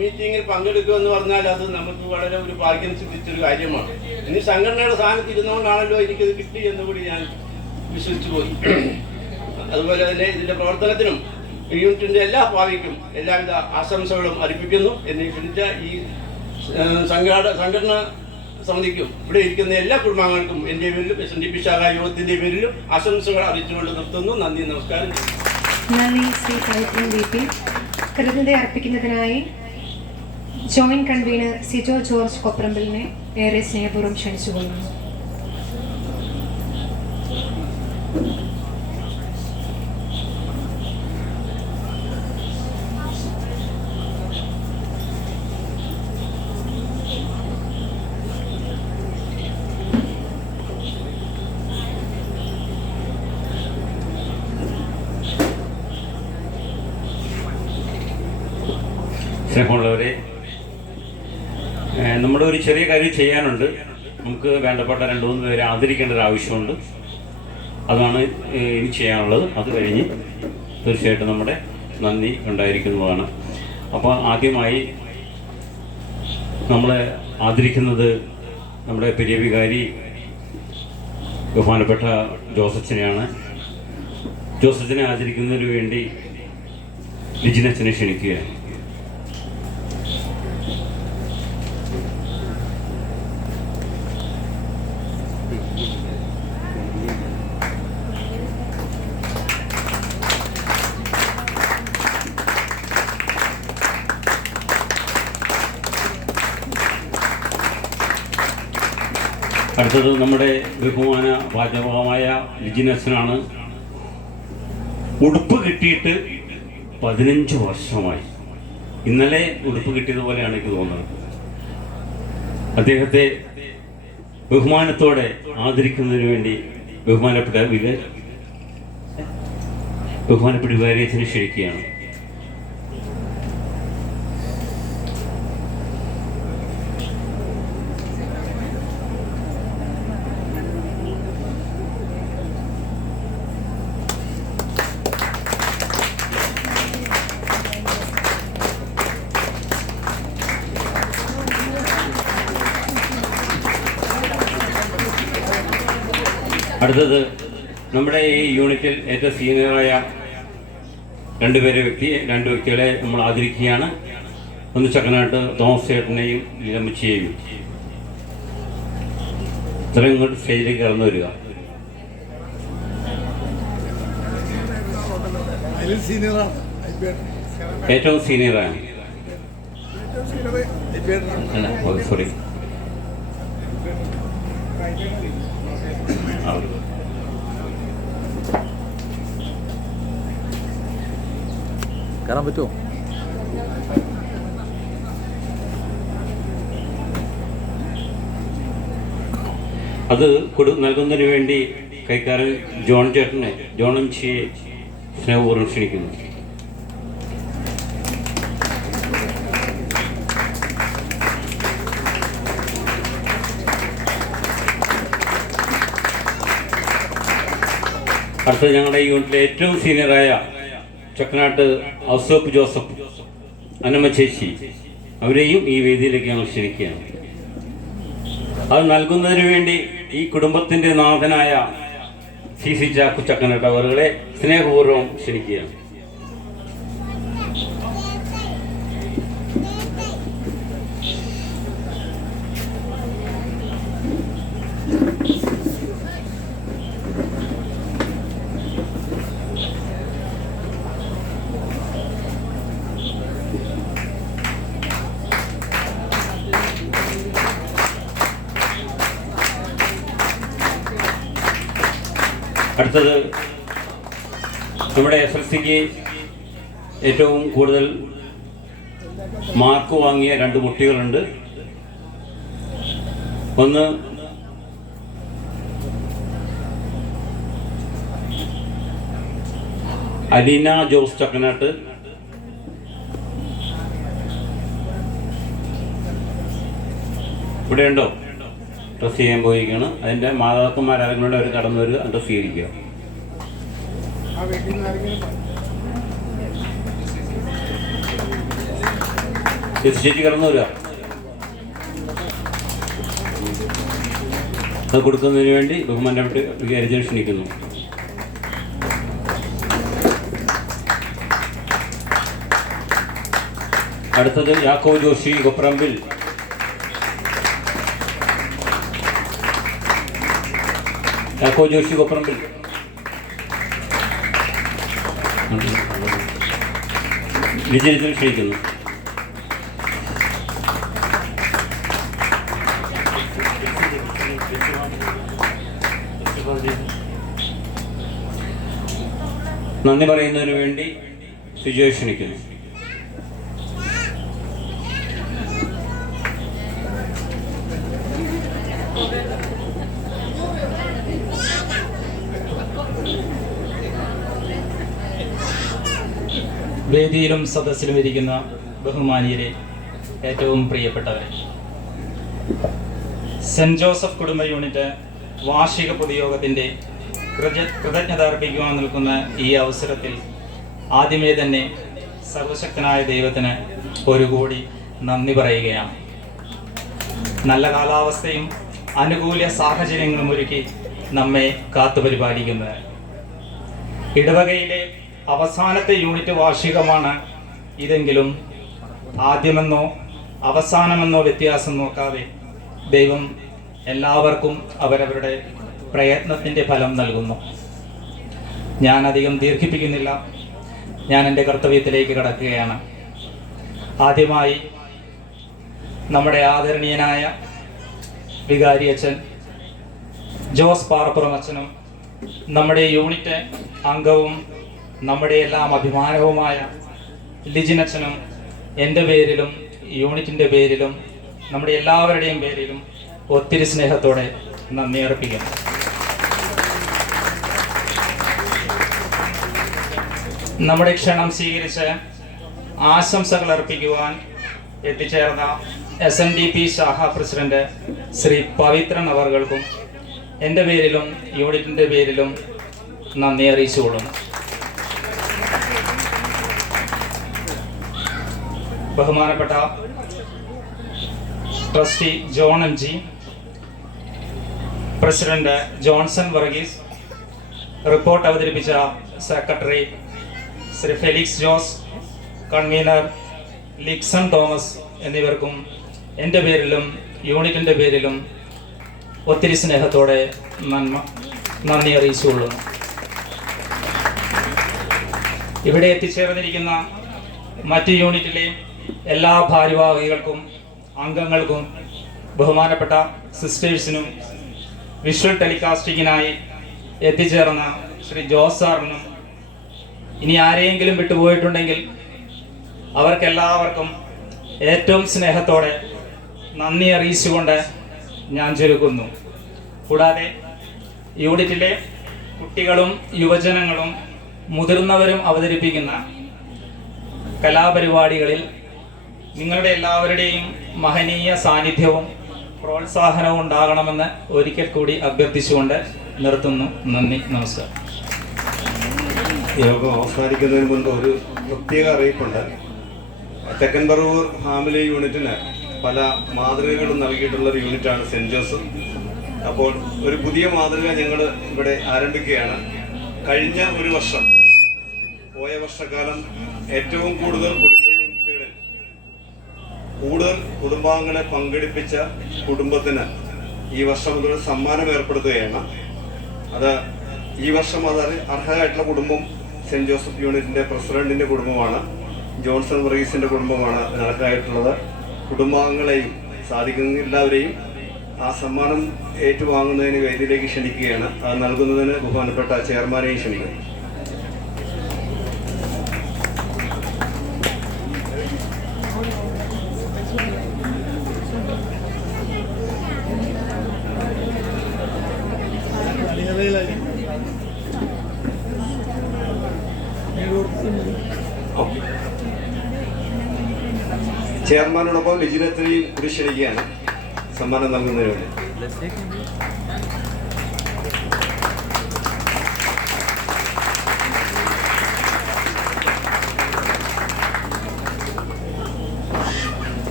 മീറ്റിങ്ങിൽ പങ്കെടുക്കുക എന്ന് പറഞ്ഞാൽ അത് നമുക്ക് വളരെ ഒരു ഭാഗ്യം സിദ്ധിച്ചൊരു കാര്യമാണ്. ഇനി സംഘടനയുടെ സ്ഥാനത്ത് ഇരുന്നുകൊണ്ടാണല്ലോ എനിക്കത് കിട്ടി എന്നുകൂടി ഞാൻ വിശ്വസിച്ചു പോയി. അതുപോലെ തന്നെ ഇതിൻ്റെ പ്രവർത്തനത്തിനും യൂണിറ്റിൻ്റെ എല്ലാ ഭാവിക്കും എല്ലാവിധ ആശംസകളും അർപ്പിക്കുന്നു. എന്നെ ക്ഷണിച്ച ഈ സംഘടന സമിതിക്കും ഇവിടെ ഇരിക്കുന്ന എല്ലാ കുടുംബാംഗങ്ങൾക്കും എൻ്റെ പേരിലും SNDP ശാഖാ യോഗത്തിൻ്റെ പേരിലും ആശംസകൾ അറിയിച്ചുകൊണ്ട് നിർത്തുന്നു. നന്ദി, നമസ്കാരം. നന്ദി ശ്രീ പവിത്രൻ VP. കൃതജ്ഞത അർപ്പിക്കുന്നതിനായി ജോയിന്റ് കൺവീനർ സിജോ ജോർജ് കൊപ്രമ്പലിനെ ഏറെ സ്നേഹപൂർവ്വം ക്ഷണിച്ചുകൊള്ളുന്നു. സ്നേഹമുള്ളവരെ, നമ്മുടെ ഒരു ചെറിയ കാര്യം ചെയ്യാനുണ്ട്. നമുക്ക് വേണ്ടപ്പെട്ട 2-3 പേരെ ആദരിക്കേണ്ട ഒരു ആവശ്യമുണ്ട്. അതാണ് ഇനി ചെയ്യാനുള്ളത്. അത് കഴിഞ്ഞ് തീർച്ചയായിട്ടും നമ്മുടെ നന്ദി ഉണ്ടായിരിക്കുന്നതാണ്. അപ്പോൾ ആദ്യമായി നമ്മളെ ആദരിക്കുന്നത് നമ്മുടെ പെരിയ വികാരി ബഹുമാനപ്പെട്ട ജോസഫിനെയാണ്. ജോസഫിനെ ആദരിക്കുന്നതിന് വേണ്ടി ലിജിനച്ചനെ ക്ഷണിക്കുകയാണ്. അടുത്തത് നമ്മുടെ ബഹുമാന പാചകമായ ലിജിനച്ചനാണ്. ഉടുപ്പ് കിട്ടിയിട്ട് 15 വർഷമായി. ഇന്നലെ ഉടുപ്പ് കിട്ടിയതുപോലെയാണ് എനിക്ക് തോന്നുന്നത്. അദ്ദേഹത്തെ ബഹുമാനത്തോടെ ആദരിക്കുന്നതിന് വേണ്ടി ബഹുമാനപ്പെട്ട വികാരിയച്ഛനെ ക്ഷണിക്കുകയാണ്. അടുത്തത് നമ്മുടെ ഈ യൂണിറ്റിൽ ഏറ്റവും സീനിയറായ രണ്ട് വ്യക്തികളെ നമ്മൾ ആദരിക്കുകയാണ്. ഒന്ന് ചക്കനാട്ട് തോമസ് ചേട്ടനെയും ലീലമ്മച്ചിയെയും. ഇത്രയും ഇങ്ങോട്ട് സ്റ്റേജിലേക്ക് കടന്നു വരിക. ഏറ്റവും സീനിയറാണ്. സോറി, കയറാൻ പറ്റുമോ? അത് നൽകുന്നതിന് വേണ്ടി കൈക്കാരൻ ജോണും ചിയെ സ്നേഹപൂർവ്വം ക്ഷണിക്കുന്നു. അടുത്തത് ഞങ്ങളുടെ യൂണിറ്റിലെ ഏറ്റവും സീനിയറായ ചക്കനാട്ട് ഔസേപ്പ് ജോസഫ്, അന്നമ്മ ചേച്ചി, അവരെയും ഈ വേദിയിലേക്ക് ഞങ്ങൾ ക്ഷണിക്കുകയാണ്. അത് നൽകുന്നതിന് വേണ്ടി ഈ കുടുംബത്തിന്റെ നാഥനായ CC ചാക്കു ചക്കനാട്ട് അവരുടെ സ്നേഹപൂർവ്വം ക്ഷണിക്കുകയാണ്. അടുത്തത് നമ്മുടെ SLCക്ക് ഏറ്റവും കൂടുതൽ മാർക്ക് വാങ്ങിയ 2 കുട്ടികളുണ്ട്. ഒന്ന് അലീന ജോസ് ചക്കനാട്ട്, ഇവിടെ ഉണ്ടോ? ഡ്രസ് ചെയ്യാൻ പോയിരിക്കുകയാണ്. അതിൻ്റെ മാതാക്കന്മാരാരെങ്കിലും കൂടെ അവർ കടന്നു വരിക, ഡ്രസ് ചെയ്തിരിക്കുക. ചേച്ചി കടന്നു വരിക. അത് കൊടുക്കുന്നതിന് വേണ്ടി ബഹുമാനപ്പെട്ട വികാരിയെ ക്ഷണിക്കുന്നു. അടുത്തത് യാക്കോബ് ജോഷി കൊപ്രമ്പിൽ. യാക്കോബ് ജോഷി കൊപ്രമ്പിൽ വിജയത്തിൽ ക്ഷണിക്കുന്നു. നന്ദി പറയുന്നതിന് വേണ്ടി സുജോയ് ക്ഷണിക്കുന്നു. വേദിയിലും സദസ്സിലും ഇരിക്കുന്ന ബഹുമാനീയരെ, ഏറ്റവും പ്രിയപ്പെട്ടവരെ, സെൻറ് ജോസഫ് കുടുംബ യൂണിറ്റ് വാർഷിക പൊതുയോഗത്തിൻ്റെ കൃതജ്ഞത അർപ്പിക്കുവാൻ നിൽക്കുന്ന ഈ അവസരത്തിൽ ആദ്യമേ തന്നെ സർവശക്തനായ ദൈവത്തിന് ഒരു കോടി നന്ദി പറയുകയാണ്. നല്ല കാലാവസ്ഥയും അനുകൂല സാഹചര്യങ്ങളും ഒരുക്കി നമ്മെ കാത്തുപരിപാലിക്കുന്നത്. ഇടവകയിലെ അവസാനത്തെ യൂണിറ്റ് വാർഷികമാണ് ഇതെങ്കിലും ആദ്യമെന്നോ അവസാനമെന്നോ വ്യത്യാസം നോക്കാതെ ദൈവം എല്ലാവർക്കും അവരവരുടെ പ്രയത്നത്തിൻ്റെ ഫലം നൽകുന്നു. ഞാൻ അധികം ദീർഘിപ്പിക്കുന്നില്ല, ഞാൻ എൻ്റെ കർത്തവ്യത്തിലേക്ക് കടക്കുകയാണ്. ആദ്യമായി നമ്മുടെ ആദരണീയനായ വികാരി അച്ഛൻ ജോസ് പാറപ്പുറം അച്ഛനും നമ്മുടെ യൂണിറ്റ് അംഗവും നമ്മുടെ എല്ലാം അഭിമാനവുമായ ലിജിൻ അച്ഛനും എൻ്റെ പേരിലും യൂണിറ്റിൻ്റെ പേരിലും നമ്മുടെ എല്ലാവരുടെയും പേരിലും ഒത്തിരി സ്നേഹത്തോടെ നന്ദി അർപ്പിക്കുന്നു. നമ്മുടെ ക്ഷണം സ്വീകരിച്ച് ആശംസകൾ അർപ്പിക്കുവാൻ എത്തിച്ചേർന്ന SNDP ശാഖാ പ്രസിഡന്റ് ശ്രീ പവിത്രൻ അവർകൾക്കും എൻ്റെ പേരിലും യൂണിറ്റിൻ്റെ പേരിലും നന്ദി അറിയിച്ചുകൊള്ളുന്നു. ബഹുമാനപ്പെട്ട trustee John MG, president Johnson Varghese, report അവതരിപ്പിച്ച സെക്രട്ടറി ശ്രീ ഫെലിക്സ് ജോസ്, കൺവീനർ ലിക്സൺ തോമസ് എന്നിവർക്കും എൻ്റെ പേരിലും യൂണിറ്റിൻ്റെ പേരിലും ഒത്തിരി സ്നേഹത്തോടെ നന്ദി അറിയിച്ചുകൊള്ളുന്നു. ഇവിടെ എത്തിച്ചേർന്നിരിക്കുന്ന മറ്റ് യൂണിറ്റിലെ എല്ലാ ഭാരവാഹികൾക്കും അംഗങ്ങൾക്കും ബഹുമാനപ്പെട്ട സിസ്റ്റേഴ്സിനും വിഷ്വൽ ടെലികാസ്റ്റിങ്ങിനായി എത്തിച്ചേർന്ന ശ്രീ ജോസ് സാറിനും ഇനി ആരെയെങ്കിലും വിട്ടുപോയിട്ടുണ്ടെങ്കിൽ അവർക്കെല്ലാവർക്കും ഏറ്റവും സ്നേഹത്തോടെ നന്ദി അറിയിച്ചുകൊണ്ട് ഞാൻ ചുരുക്കുന്നു. കൂടാതെ യൂണിറ്റിലെ കുട്ടികളും യുവജനങ്ങളും മുതിർന്നവരും അവതരിപ്പിക്കുന്ന കലാപരിപാടികളിൽ നിങ്ങളുടെ എല്ലാവരുടെയും മഹനീയ സാന്നിധ്യവും പ്രോത്സാഹനവും ഉണ്ടാകണമെന്ന് ഒരിക്കൽ കൂടി അഭ്യർത്ഥിച്ചുകൊണ്ട് നിർത്തുന്നു. നന്ദി, നമസ്കാരം. യോഗം അവസാനിക്കുന്നതിന് മുൻപ് ഒരു പ്രത്യേക അറിയിപ്പുണ്ട്. തെക്കൻ പറവൂർ ഫാമിലി യൂണിറ്റിന് പല മാതൃകകളും നൽകിയിട്ടുള്ള ഒരു യൂണിറ്റാണ് സെൻറ് ജോസഫ്. അപ്പോൾ ഒരു പുതിയ മാതൃക ഞങ്ങൾ ഇവിടെ ആരംഭിക്കുകയാണ്. കഴിഞ്ഞ ഒരു വർഷം, പോയ വർഷക്കാലം ഏറ്റവും കൂടുതൽ കുടുംബ യൂണിറ്റുകളിൽ കൂടുതൽ കുടുംബാംഗങ്ങളെ പങ്കെടുപ്പിച്ച കുടുംബത്തിന് ഈ വർഷം മുതൽ സമ്മാനം ഏർപ്പെടുത്തുകയാണ്. അത് ഈ വർഷം അത് അർഹരായിട്ടുള്ള കുടുംബം സെൻറ് ജോസഫ് യൂണിറ്റിൻ്റെ പ്രസിഡന്റിൻ്റെ കുടുംബമാണ്, ജോൺസൺ വർഗീസിൻ്റെ കുടുംബമാണ് അർഹരായിട്ടുള്ളത്. കുടുംബാംഗങ്ങളെയും സാധിക്കുന്ന എല്ലാവരെയും ആ സമ്മാനം ഏറ്റുവാങ്ങുന്നതിന് വേദിയിലേക്ക് ക്ഷണിക്കുകയാണ്. അത് നൽകുന്നതിന് ബഹുമാനപ്പെട്ട ചെയർമാനെയും ക്ഷണിക്കുന്നു. ചെയർമാനോടൊപ്പം ലിജിനത്തിനെയും കൂടി ക്ഷണിക്കുകയാണ് സമ്മാനം നൽകുന്നതിന് വേണ്ടി.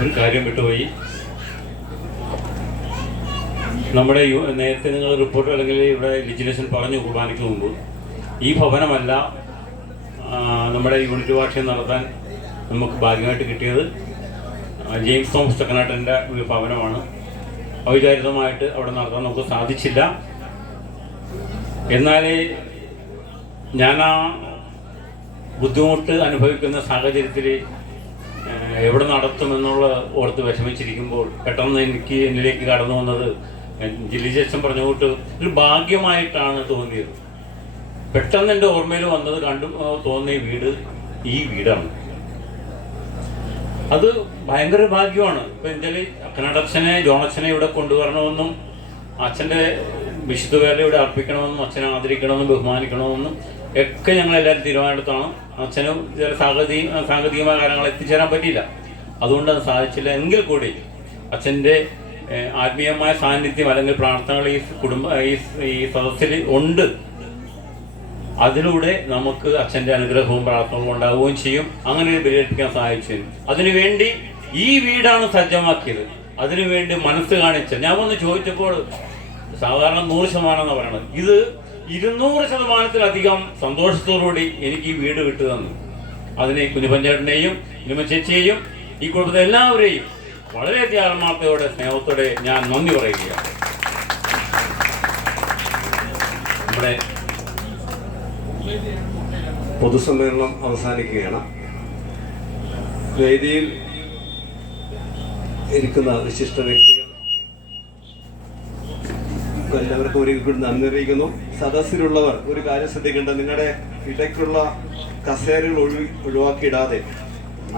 ഒരു കാര്യം വിട്ടുപോയി. നമ്മുടെ നേരത്തെ നിങ്ങൾ റിപ്പോർട്ട് അല്ലെങ്കിൽ ഇവിടെ ലിജിനേഷൻ പറഞ്ഞു കുർബാനയ്ക്ക് മുമ്പ്, ഈ ഭവനമല്ല നമ്മുടെ യൂണിറ്റ് വാർഷികം നടത്താൻ നമുക്ക് ഭാഗ്യമായിട്ട് കിട്ടിയത് ജെയിംസ് തോമസ് ചക്കനാട്ടൻ്റെ ഒരു ഭവനമാണ്. അവിചാരിതമായിട്ട് അവിടെ നടത്താൻ നമുക്ക് സാധിച്ചില്ല. എന്നാൽ ഞാൻ ആ ബുദ്ധിമുട്ട് അനുഭവിക്കുന്ന സാഹചര്യത്തിൽ എവിടെ നടത്തുമെന്നുള്ള ഓർത്ത് വിഷമിച്ചിരിക്കുമ്പോൾ പെട്ടെന്ന് എന്നിലേക്ക് കടന്നു വന്നത് ജിലിജേഷൻ പറഞ്ഞുകൊണ്ട് ഒരു ഭാഗ്യമായിട്ടാണ് തോന്നിയത്. പെട്ടെന്ന് എൻ്റെ ഓർമ്മയിൽ വന്നത് തോന്നിയ വീട് ഈ വീടാണ്. അത് ഭയങ്കര ഭാഗ്യമാണ്. ഇപ്പം എന്തായാലും അക്കനടച്ഛനെ ജോണച്ഛനെ ഇവിടെ കൊണ്ടുവരണമെന്നും അച്ഛൻ്റെ വിശുദ്ധ വേല ഇവിടെ അർപ്പിക്കണമെന്നും അച്ഛനെ ആദരിക്കണമെന്നും ബഹുമാനിക്കണമെന്നും ഒക്കെ ഞങ്ങളെല്ലാവരും തീരുമാനമെടുത്താണ്. അച്ഛനും ചില സാങ്കേതികമായ കാര്യങ്ങൾ എത്തിച്ചേരാൻ പറ്റിയില്ല, അതുകൊണ്ട് അത് സാധിച്ചില്ല. എങ്കിൽ കൂടി അച്ഛൻ്റെ ആത്മീയമായ സാന്നിധ്യം അല്ലെങ്കിൽ പ്രാർത്ഥനകൾ ഈ സദസ്സിൽ ഉണ്ട്. അതിലൂടെ നമുക്ക് അച്ഛൻ്റെ അനുഗ്രഹവും പ്രാർത്ഥനകളും ഉണ്ടാവുകയും ചെയ്യും. അങ്ങനെ ബലിയർപ്പിക്കാൻ സഹായിച്ചു. അതിനുവേണ്ടി ഈ വീടാണ് സജ്ജമാക്കിയത്. അതിനുവേണ്ടി മനസ്സ് കാണിച്ച ഞാൻ വന്ന് ചോദിച്ചപ്പോൾ സാധാരണ 100% എന്ന് പറയുന്നത്, ഇത് 200%-ലധികം സന്തോഷത്തോടുകൂടി എനിക്ക് ഈ വീട് വിട്ടു തന്നു. അതിന് കുഞ്ഞുപഞ്ചേട്ടനെയും കുഞ്ഞുമച്ചേച്ചിയെയും ഈ കുടുംബത്തെ എല്ലാവരെയും വളരെയധികം ആത്മാർത്ഥതയോടെ സ്നേഹത്തോടെ ഞാൻ നന്ദി പറയുകയാണ്. നമ്മുടെ പൊതുസമ്മേളനം അവസാനിക്കുകയാണ്. വേദിയിൽ ഇരിക്കുന്ന വിശിഷ്ട വ്യക്തികൾ എല്ലാവർക്കും ഒരിക്കൽ കൂടി നന്ദി അറിയിക്കുന്നു. സദസ്സിലുള്ളവർ ഒരു കാര്യം ശ്രദ്ധിക്കേണ്ട, നിങ്ങളുടെ ഇടയ്ക്കുള്ള കസേരകൾ ഒഴിവാക്കിയിടാതെ